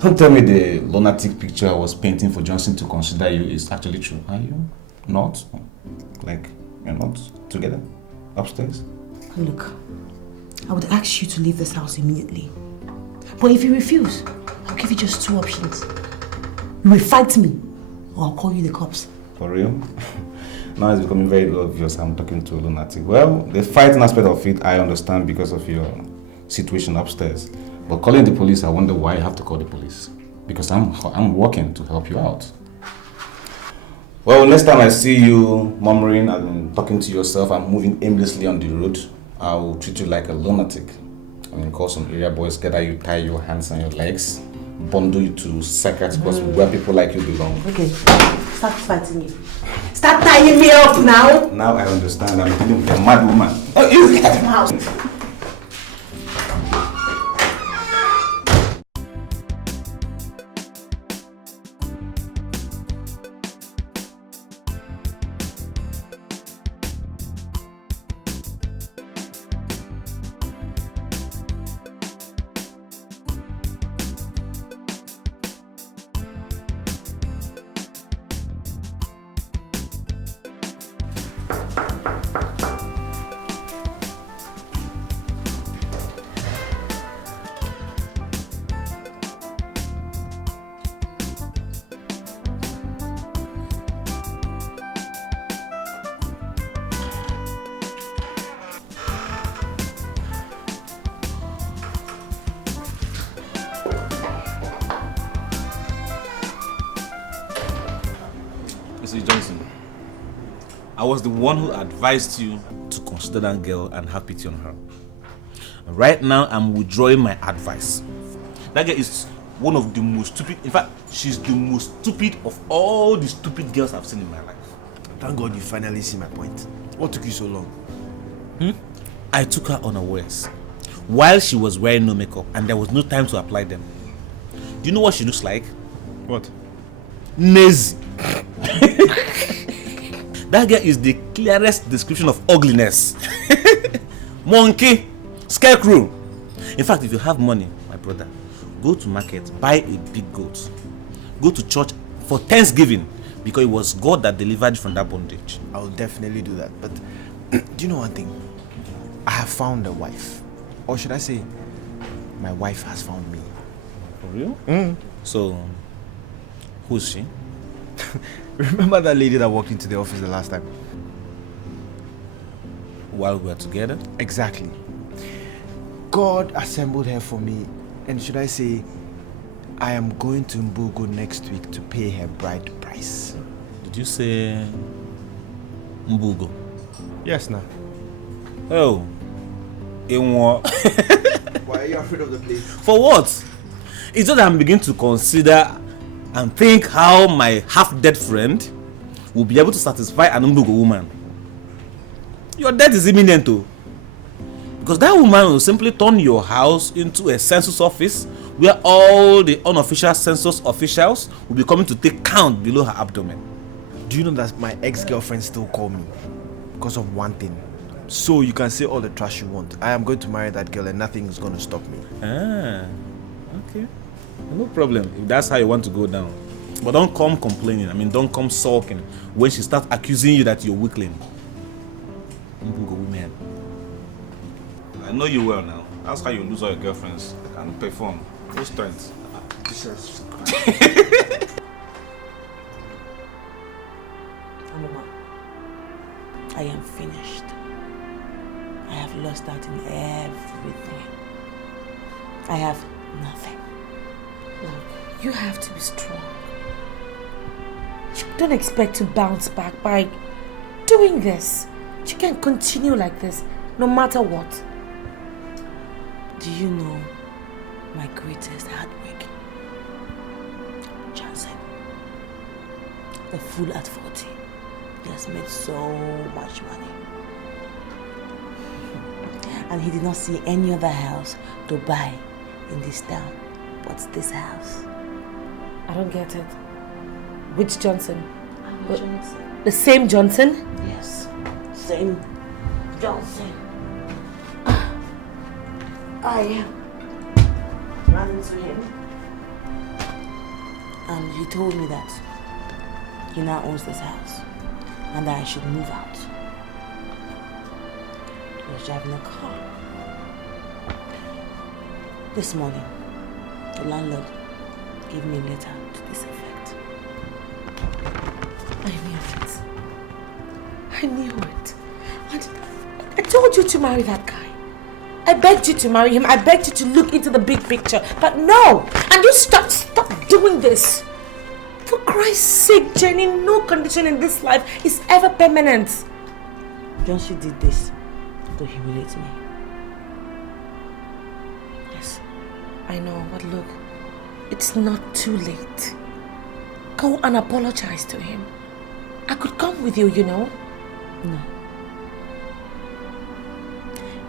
Don't tell me the lunatic picture I was painting for Johnson to consider you is actually true. Are you not? Like, you're not together upstairs? Look, I would ask you to leave this house immediately. But if you refuse, I'll give you just two options. You will fight me, or I'll call you the cops. For real? Now it's becoming very obvious I'm talking to a lunatic. Well, the fighting aspect of it, I understand because of your situation upstairs. But calling the police, I wonder why you have to call the police. Because I'm working to help you out. Well, next time I see you murmuring and talking to yourself and moving aimlessly on the road, I will treat you like a lunatic. I mean, call some area boys, gather you, tie your hands and your legs, bundle you to psychiatric hospital where people like you belong. Okay, start fighting me. Start tying me up now. Now I understand. I'm dealing with a mad woman. Oh, you get him out. I was the one who advised you to consider that girl and have pity on her. Right now, I'm withdrawing my advice. That girl is one of the most stupid, in fact, she's the most stupid of all the stupid girls I've seen in my life. Thank God you finally see my point. What took you so long? I took her unawares while she was wearing no makeup and there was no time to apply them. Do you know what she looks like? What? Nazi. That girl is the clearest description of ugliness. Monkey, scarecrow. In fact, if you have money, my brother, go to market, buy a big goat. Go to church for Thanksgiving because it was God that delivered you from that bondage. I will definitely do that. But do you know one thing? I have found a wife. Or should I say, my wife has found me. For real? So, who's she? Remember that lady that walked into the office the last time? While we were together? Exactly. God assembled her for me. And should I say, I am going to Mbugo next week to pay her bride price. Did you say Mbugo? Yes, now. Oh. In what? Why are you afraid of the place? For what? It's just that I'm beginning to consider and think how my half-dead friend will be able to satisfy an Mbugo woman. Your death is imminent too. Because that woman will simply turn your house into a census office where all the unofficial census officials will be coming to take count below her abdomen. Do you know that my ex-girlfriend still call me? because of one thing. So you can say all the trash you want. I am going to marry that girl and nothing is going to stop me. Ah, okay. No problem if that's how you want to go down. But don't come complaining. I mean, don't come sulking when she starts accusing you that you're weakling. Women. I know you well now. That's how you lose all your girlfriends. They can perform. Full strength. Jesus Amuma, I am finished. I have lost out in everything. I have nothing. Look, you have to be strong. You don't expect to bounce back by doing this. You can't continue like this, no matter what. Do you know my greatest heartbreak? Johnson. The fool at 40. He has made so much money. And he did not see any other house to buy in this town but this house. I don't get it. Which Johnson? Johnson. The same Johnson? Yes. Same Johnson. I ran into him and he told me that he now owns this house and that I should move out. He was driving a car. This morning, the landlord gave me a letter to this effect. I knew it. I knew it. And I told you to marry that guy. I begged you to marry him. I begged you to look into the big picture. But no! And you stop doing this. For Christ's sake, Jenny, no condition in this life is ever permanent. Johnson did this to humiliate me. Yes, I know, but look, it's not too late. Go and apologize to him. I could come with you, you know. No.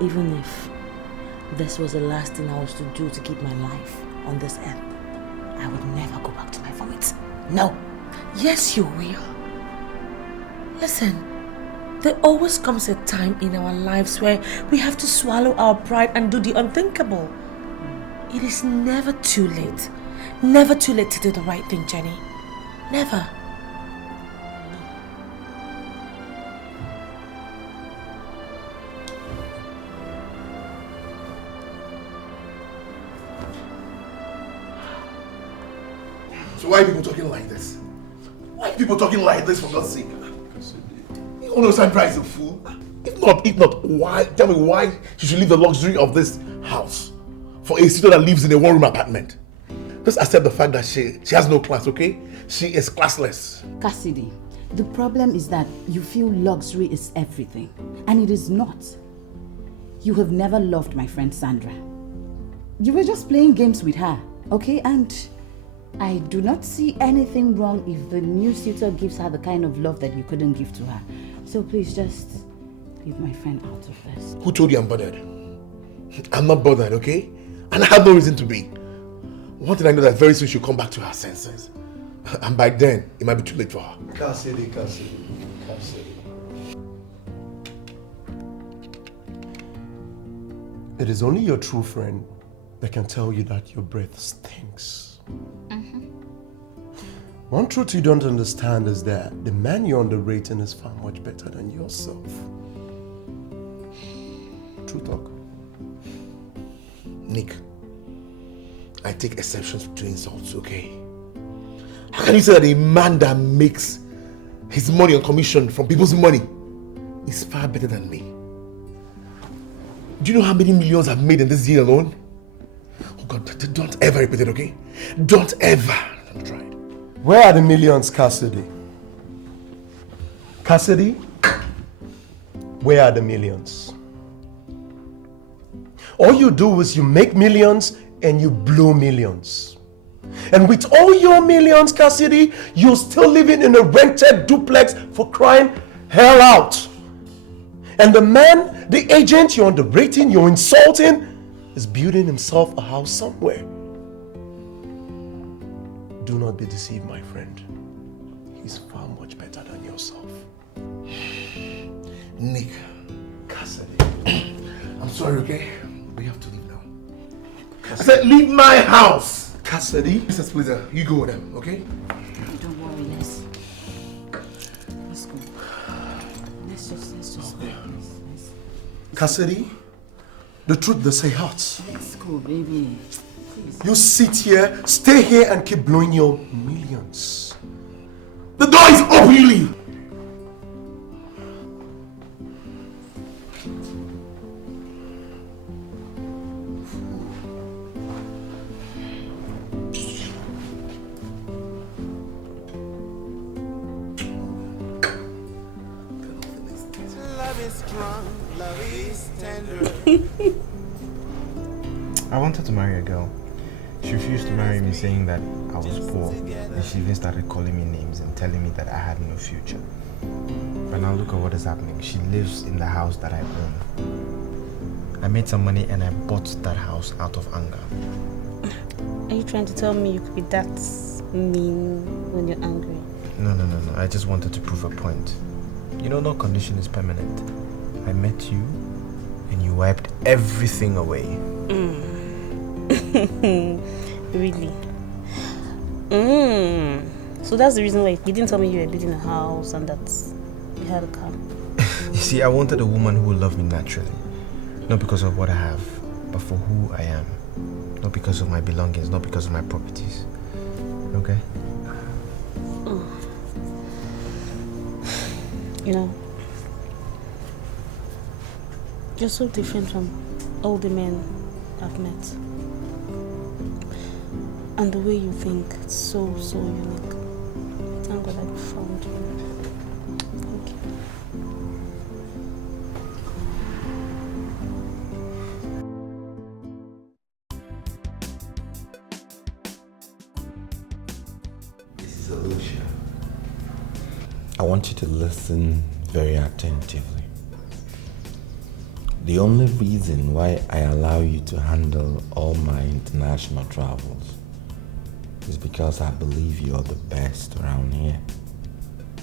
Even if this was the last thing I was to do to keep my life on this earth, I would never go back to my vomit. No. Yes, you will. Listen, there always comes a time in our lives where we have to swallow our pride and do the unthinkable. It is never too late. Never too late to do the right thing, Jenny. Never. So why are people talking like this? Why are people talking like this, for God's sake? You understand Christ is a fool? If not, why? Tell me why she should leave the luxury of this house for a sister that lives in a one-room apartment. Just accept the fact that she has no class, okay? She is classless. Cassidy, the problem is that you feel luxury is everything, and it is not. You have never loved my friend Sandra. You were just playing games with her, okay? And I do not see anything wrong if the new suitor gives her the kind of love that you couldn't give to her. So please just leave my friend out of this. Who told you I'm bothered? I'm not bothered, okay? And I have no reason to be. One thing I know that very soon she'll come back to her senses. And by then, it might be too late for her. Cassidy. It is only your true friend that can tell you that your breath stinks. One truth you don't understand is that the man you're underrating is far much better than yourself. True talk. Nick, I take exceptions to insults, okay? How can you say that a man that makes his money on commission from people's money is far better than me? Do you know how many millions I've made in this year alone? Oh God, don't ever repeat it, okay? Don't ever. Don't try it. Where are the millions, Cassidy? Cassidy, where are the millions? All you do is you make millions and you blow millions. And with all your millions, Cassidy, you're still living in a rented duplex for crying hell out. And the man, the agent you're underrating, you're insulting, is building himself a house somewhere. Do not be deceived, my friend. He's far much better than yourself. Nick. Cassidy. I'm sorry, okay? We have to leave now. Cassidy. I said leave my house! Cassidy. Mr. Splitter, you go with them, okay? Don't worry, let's go. Let's just go. Cassidy, the truth they say hurts. Let's go, baby. Please. You sit here, stay here and keep blowing your millions. The door is open, you leave! I wanted to marry a girl. She refused to marry me, saying that I was poor, and she even started calling me names and telling me that I had no future. But now look at what is happening. She lives in the house that I own. I made some money and I bought that house out of anger. Are you trying to tell me you could be that mean when you're angry? No. I just wanted to prove a point. You know, no condition is permanent. I met you and you wiped everything away. Really? So that's the reason why you didn't tell me you were building a house and that you had a car. You see, I wanted a woman who would love me naturally. Not because of what I have, but for who I am. Not because of my belongings, not because of my properties. Okay? You know, you're so different from all the men I've met. And the way you think, it's so unique. Thank God I found you. Thank you. This is Alicia. I want you to listen very attentively. The only reason why I allow you to handle all my international travels is because I believe you're the best around here.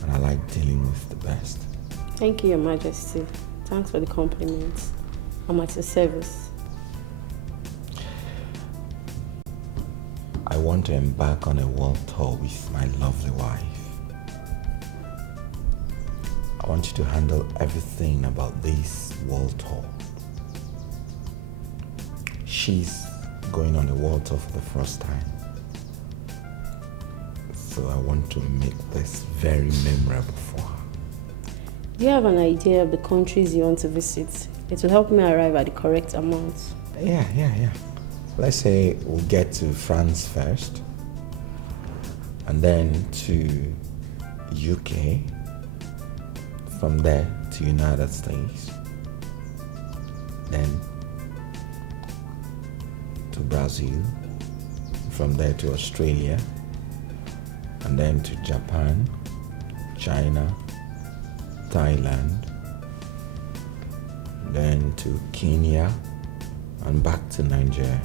And I like dealing with the best. Thank you, Your Majesty. Thanks for the compliments. I'm at your service. I want to embark on a world tour with my lovely wife. I want you to handle everything about this world tour. She's going on a world tour for the first time. So I want to make this very memorable for her. Do you have an idea of the countries you want to visit? It will help me arrive at the correct amount. Yeah. Let's say we'll get to France first, and then to UK, from there to United States, then to Brazil, from there to Australia, and then to Japan, China, Thailand, then to Kenya, and back to Nigeria.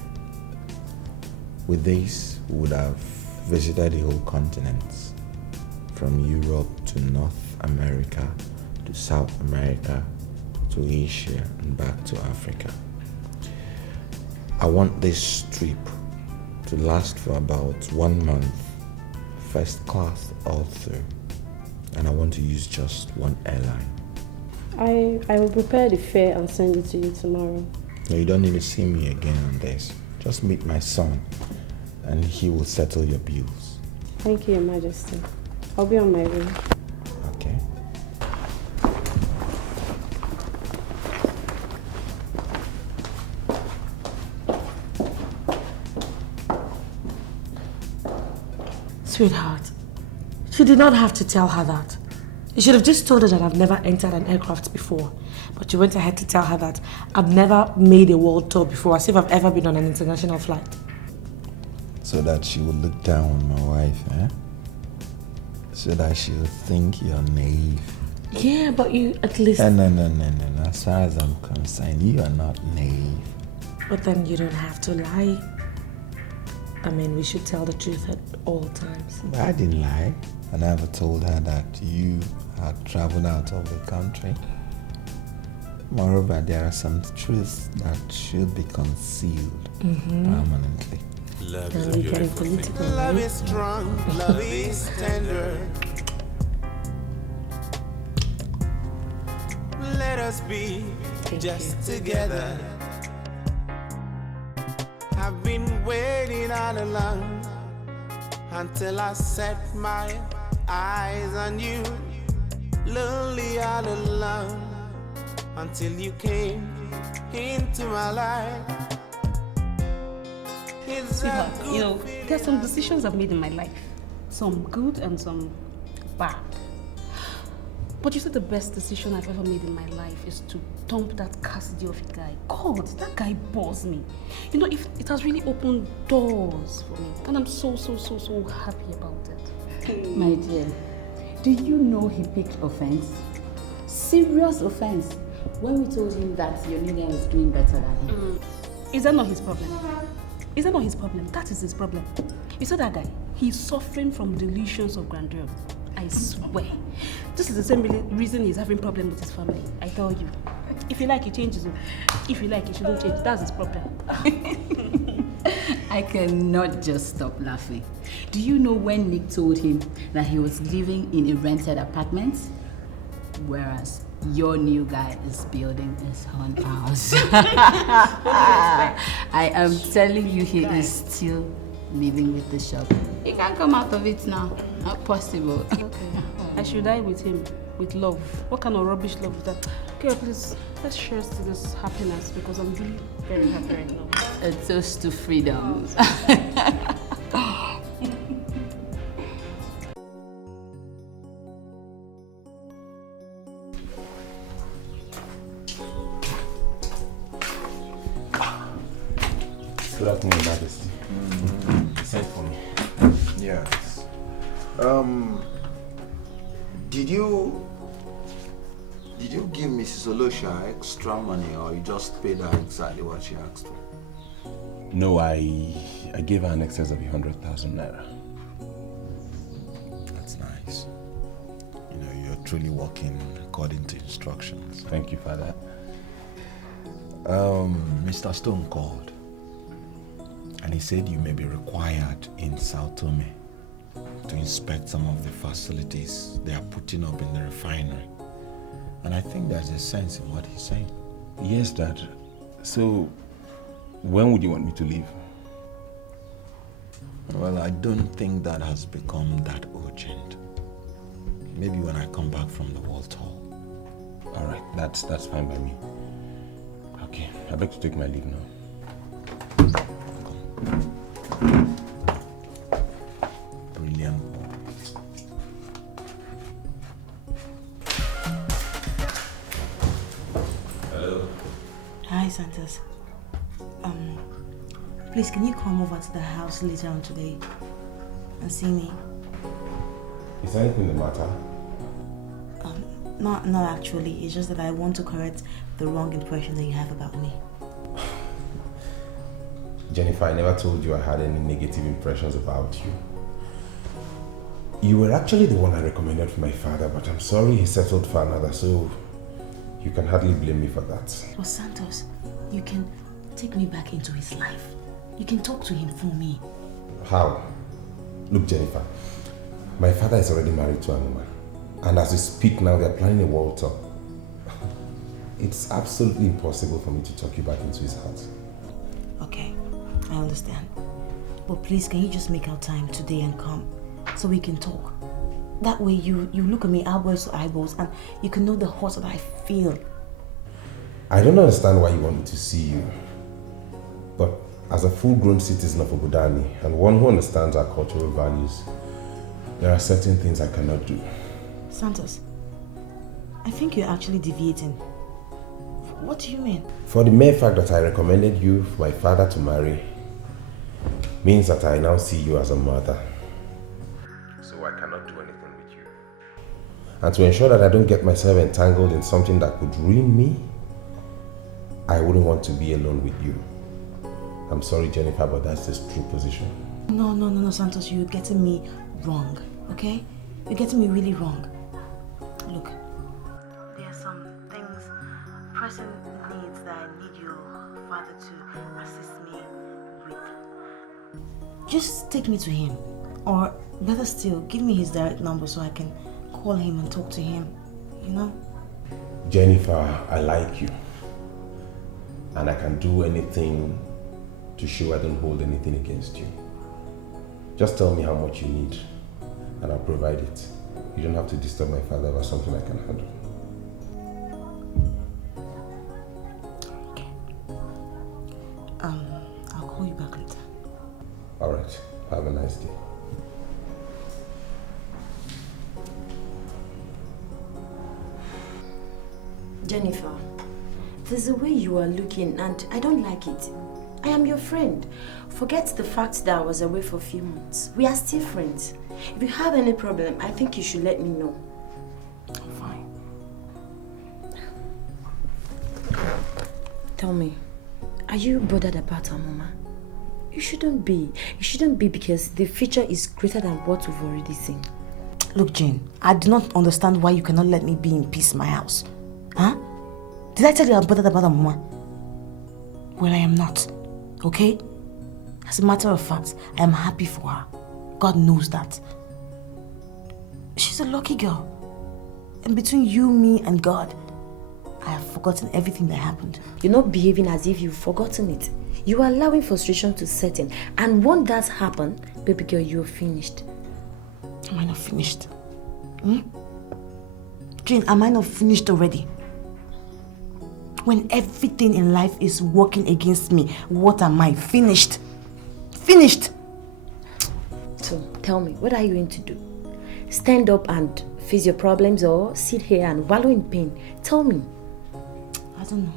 With this, we would have visited the whole continents, from Europe to North America, to South America, to Asia, and back to Africa. I want this trip to last for about 1 month, first class all through, and I want to use just one airline. I will prepare the fare and send it to you tomorrow. No, you don't need to see me again on this. Just meet my son, and he will settle your bills. Thank you, Your Majesty. I'll be on my way. Okay. Sweetheart, she did not have to tell her that. You should have just told her that I've never entered an aircraft before. But you went ahead to tell her that I've never made a world tour before, as if I've ever been on an international flight. So that she will look down on my wife, eh? So that she will think you're naive. Yeah, but you at least... No. As far as I'm concerned, you are not naive. But then you don't have to lie. I mean, we should tell the truth at all times. But I didn't lie. I never told her that you had traveled out of the country. Moreover, there are some truths that should be concealed permanently. Love is a beautiful thing. Love is strong, love is tender. Let us be just together. I've been waiting all along until I set my eyes on you. Lonely all alone until you came into my life. Sweetheart, you know, there's some decisions I've made in my life. Some good and some bad. But you said the best decision I've ever made in my life is to dump that Cassidy of a guy. God, that guy bores me. You know, it has really opened doors for me. And I'm so happy about it. My dear, do you know he picked offense? Serious offense. When we told him that your new guy was doing better than him. Is that not his problem? Is that not his problem? That is his problem. You saw that guy? He's suffering from delusions of grandeur. I swear. This is the same reason he's having problems with his family. I tell you. If you like, he changes. If you like, he shouldn't change. That's his problem. I cannot just stop laughing. Do you know when Nick told him that he was living in a rented apartment? Whereas your new guy is building his own house. I am telling you, he is still living with the shop. He can't come out of it now. Not possible. Okay. I should die with him, with love. What kind of rubbish love is that? Okay, please, let's share to this happiness because I'm really very happy right now. A toast to freedom. Good afternoon, Majesty. Send for me. Yes. Did you give Mrs. Olosha extra money or you just paid her exactly what she asked for? No, I gave her an excess of 100,000 naira. That's nice. You know, you're truly working according to instructions. Thank you for that. Mr. Stone called and he said you may be required in Sao Tome to inspect some of the facilities they are putting up in the refinery. And I think there's a sense in what he's saying. Yes, Dad. So, when would you want me to leave? Well, I don't think that has become that urgent. Maybe when I come back from the World Tour. All right, that's fine by me. Okay, I beg to take my leave now. Brilliant. Hello. Hi, Santos. Please, can you come over to the house later on today and see me? Is anything the matter? Not actually. It's just that I want to correct the wrong impression that you have about me. Jennifer, I never told you I had any negative impressions about you. You were actually the one I recommended for my father, but I'm sorry he settled for another, so you can hardly blame me for that. Well, Santos, you can take me back into his life. You can talk to him for me. How? Look, Jennifer, my father is already married to Amuma, and as we speak now, they're planning a world tour. It's absolutely impossible for me to talk you back into his house. Okay, I understand. But please, can you just make out time today and come so we can talk? That way you look at me eyeballs to eyeballs and you can know the hurt that I feel. I don't understand why you want me to see you. But as a full-grown citizen of Obudani and one who understands our cultural values, there are certain things I cannot do. Santos, I think you're actually deviating. What do you mean? For the mere fact that I recommended you for my father to marry means that I now see you as a mother. So I cannot do anything with you. And to ensure that I don't get myself entangled in something that could ruin me, I wouldn't want to be alone with you. I'm sorry, Jennifer, but that's the true position. No, Santos, you're getting me wrong, okay? You're getting me really wrong. Look, there are some things pressing needs that I need your father to assist me with, just take me to him. Or better still, give me his direct number so I can call him and talk to him, you know? Jennifer, I like you. And I can do anything to show I don't hold anything against you. Just tell me how much you need and I'll provide it. You don't have to disturb my father about something I can handle. Okay. I'll call you back later. Alright, have a nice day. Jennifer, there's a way you are looking and I don't like it. I am your friend. Forget the fact that I was away for a few months. We are still friends. If you have any problem, I think you should let me know. Fine. Tell me, are you bothered about Amuma? You shouldn't be. You shouldn't be because the future is greater than what we've already seen. Look, Jane, I do not understand why you cannot let me be in peace in my house. Huh? Did I tell you I'm bothered about Amuma? Well, I am not. Okay? As a matter of fact, I am happy for her. God knows that. She's a lucky girl. And between you, me, and God, I have forgotten everything that happened. You're not behaving as if you've forgotten it. You are allowing frustration to set in. And when that happens, baby girl, you're finished. Am I not finished? Jane, am I not finished already? When everything in life is working against me, what am I? Finished. Finished. So, tell me, what are you going to do? Stand up and face your problems or sit here and wallow in pain? Tell me. I don't know.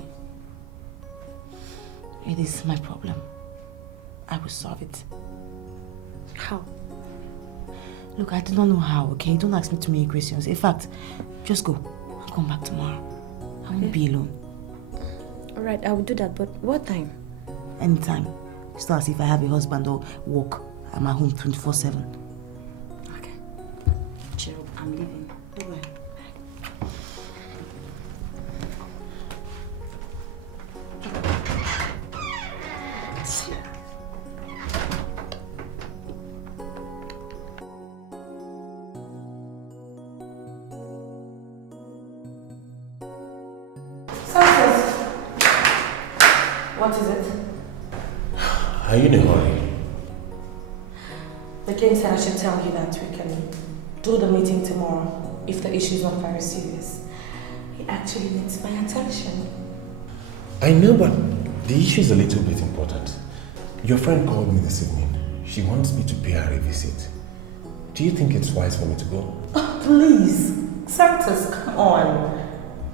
It is my problem. I will solve it. How? Look, I do not know how, okay? Don't ask me too many questions. In fact, just go. I'll come back tomorrow. I won't be alone. Alright, I will do that, but what time? Anytime. It's not as if I have a husband or work. I'm at home 24/7. Okay. Cheer up, I'm leaving. Bye-bye. What is it? Are you in a hurry? The king said I should tell you that we can do the meeting tomorrow if the issue is not very serious. He actually needs my attention. I know, but the issue is a little bit important. Your friend called me this evening. She wants me to pay her a visit. Do you think it's wise for me to go? Oh, please. Santos, come on.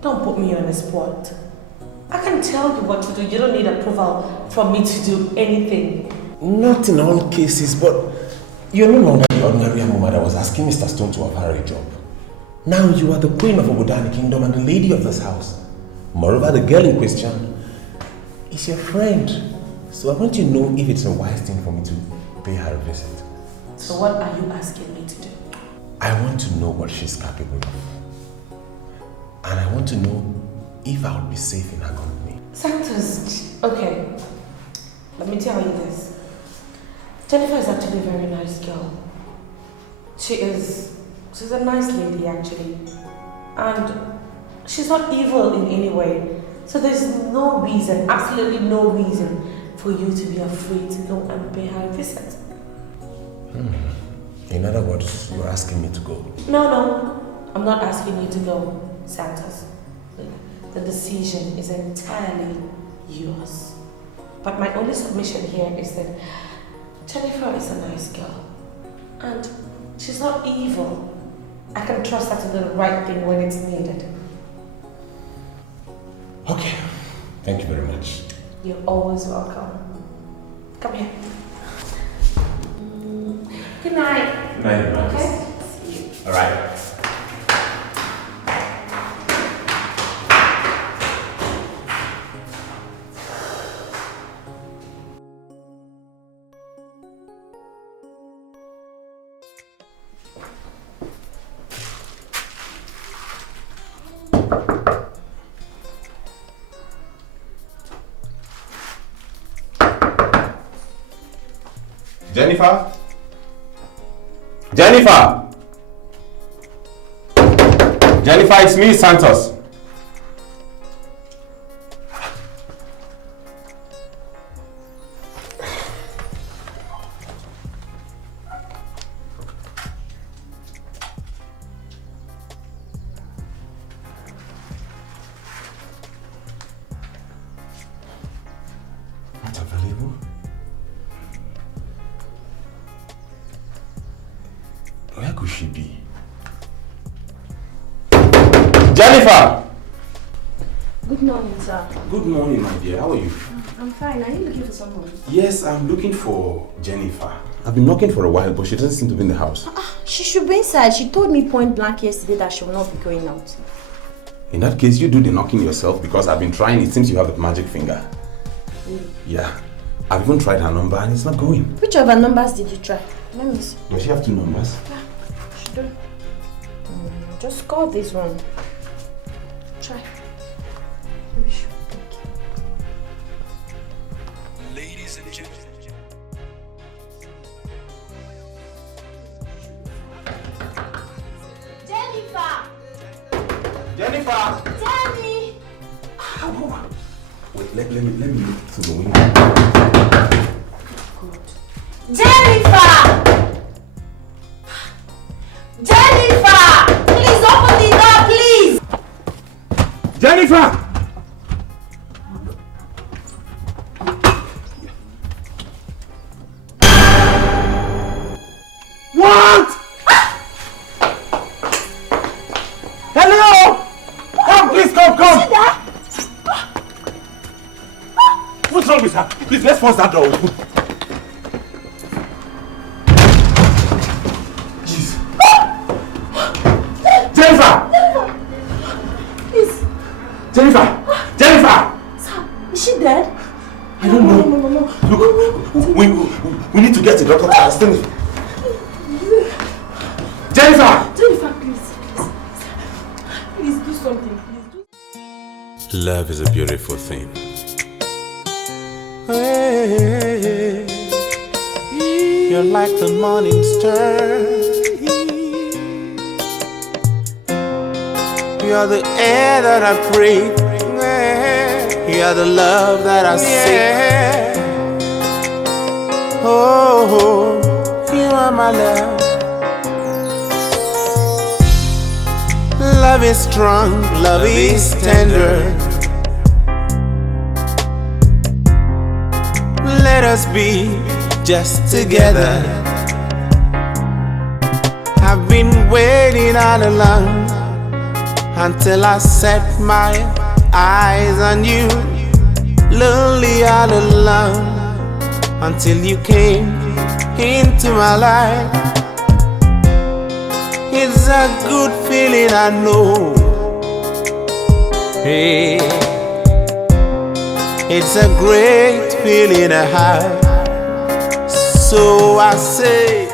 Don't put me on the spot. I can tell you what to do. You don't need approval from me to do anything. Not in all cases, but you're no longer the ordinary Amuma that was asking Mr. Stone to offer her a job. Now you are the queen of Obodani Kingdom and the lady of this house. Moreover, the girl in question is your friend. So I want to know if it's a wise thing for me to pay her a visit. So what are you asking me to do? I want to know what she's capable of. And I want to know if I would be safe in her company. Santos, okay. Let me tell you this. Jennifer is actually a very nice girl. She's a nice lady actually. And she's not evil in any way. So there's no reason, absolutely no reason for you to be afraid to go and pay her a visit. In other words, you're asking me to go. No, I'm not asking you to go, Santos. The decision is entirely yours. But my only submission here is that Jennifer is a nice girl. And she's not evil. I can trust her to do the right thing when it's needed. Okay. Thank you very much. You're always welcome. Come here. Good night. Good night, okay? See you. All right. Jennifer? Jennifer! Jennifer, it's me, Santos. Not available? Where could she be? Jennifer! Good morning, sir. Good morning, my dear. How are you? I'm fine. Are you looking for someone? Yes, I'm looking for Jennifer. I've been knocking for a while, but she doesn't seem to be in the house. She should be inside. She told me point blank yesterday that she will not be going out. In that case, you do the knocking yourself because I've been trying. It seems you have the magic finger. Yeah. I've even tried her number and it's not going. Which of her numbers did you try? Let me see. Does she have two numbers? Yeah, she do. Just call this one. Try. Maybe she will pick. Ladies and gentlemen. Jennifer! Jennifer! Jenny! Wait, let me look through the window. Jennifer! Jennifer! Please open the door, please! Jennifer! What? Hello! Come, please, come! What's wrong with her? Please, let's force that door open. Jeez. Jennifer! Please. Jennifer! Jennifer! Sir, is she dead? I don't know. No. Look, we need to get a doctor to assist me. Jennifer! Jennifer, please. Please do something. Love is a beautiful thing. You're like the morning star. You're the air that I breathe. You're the love that I seek. Oh, you are my love. Love is strong, love is tender. Let us be just together. I've been waiting all along until I set my eyes on you. Lonely all alone until you came into my life. It's a good feeling, I know. Hey, it's a great feeling I have. So I say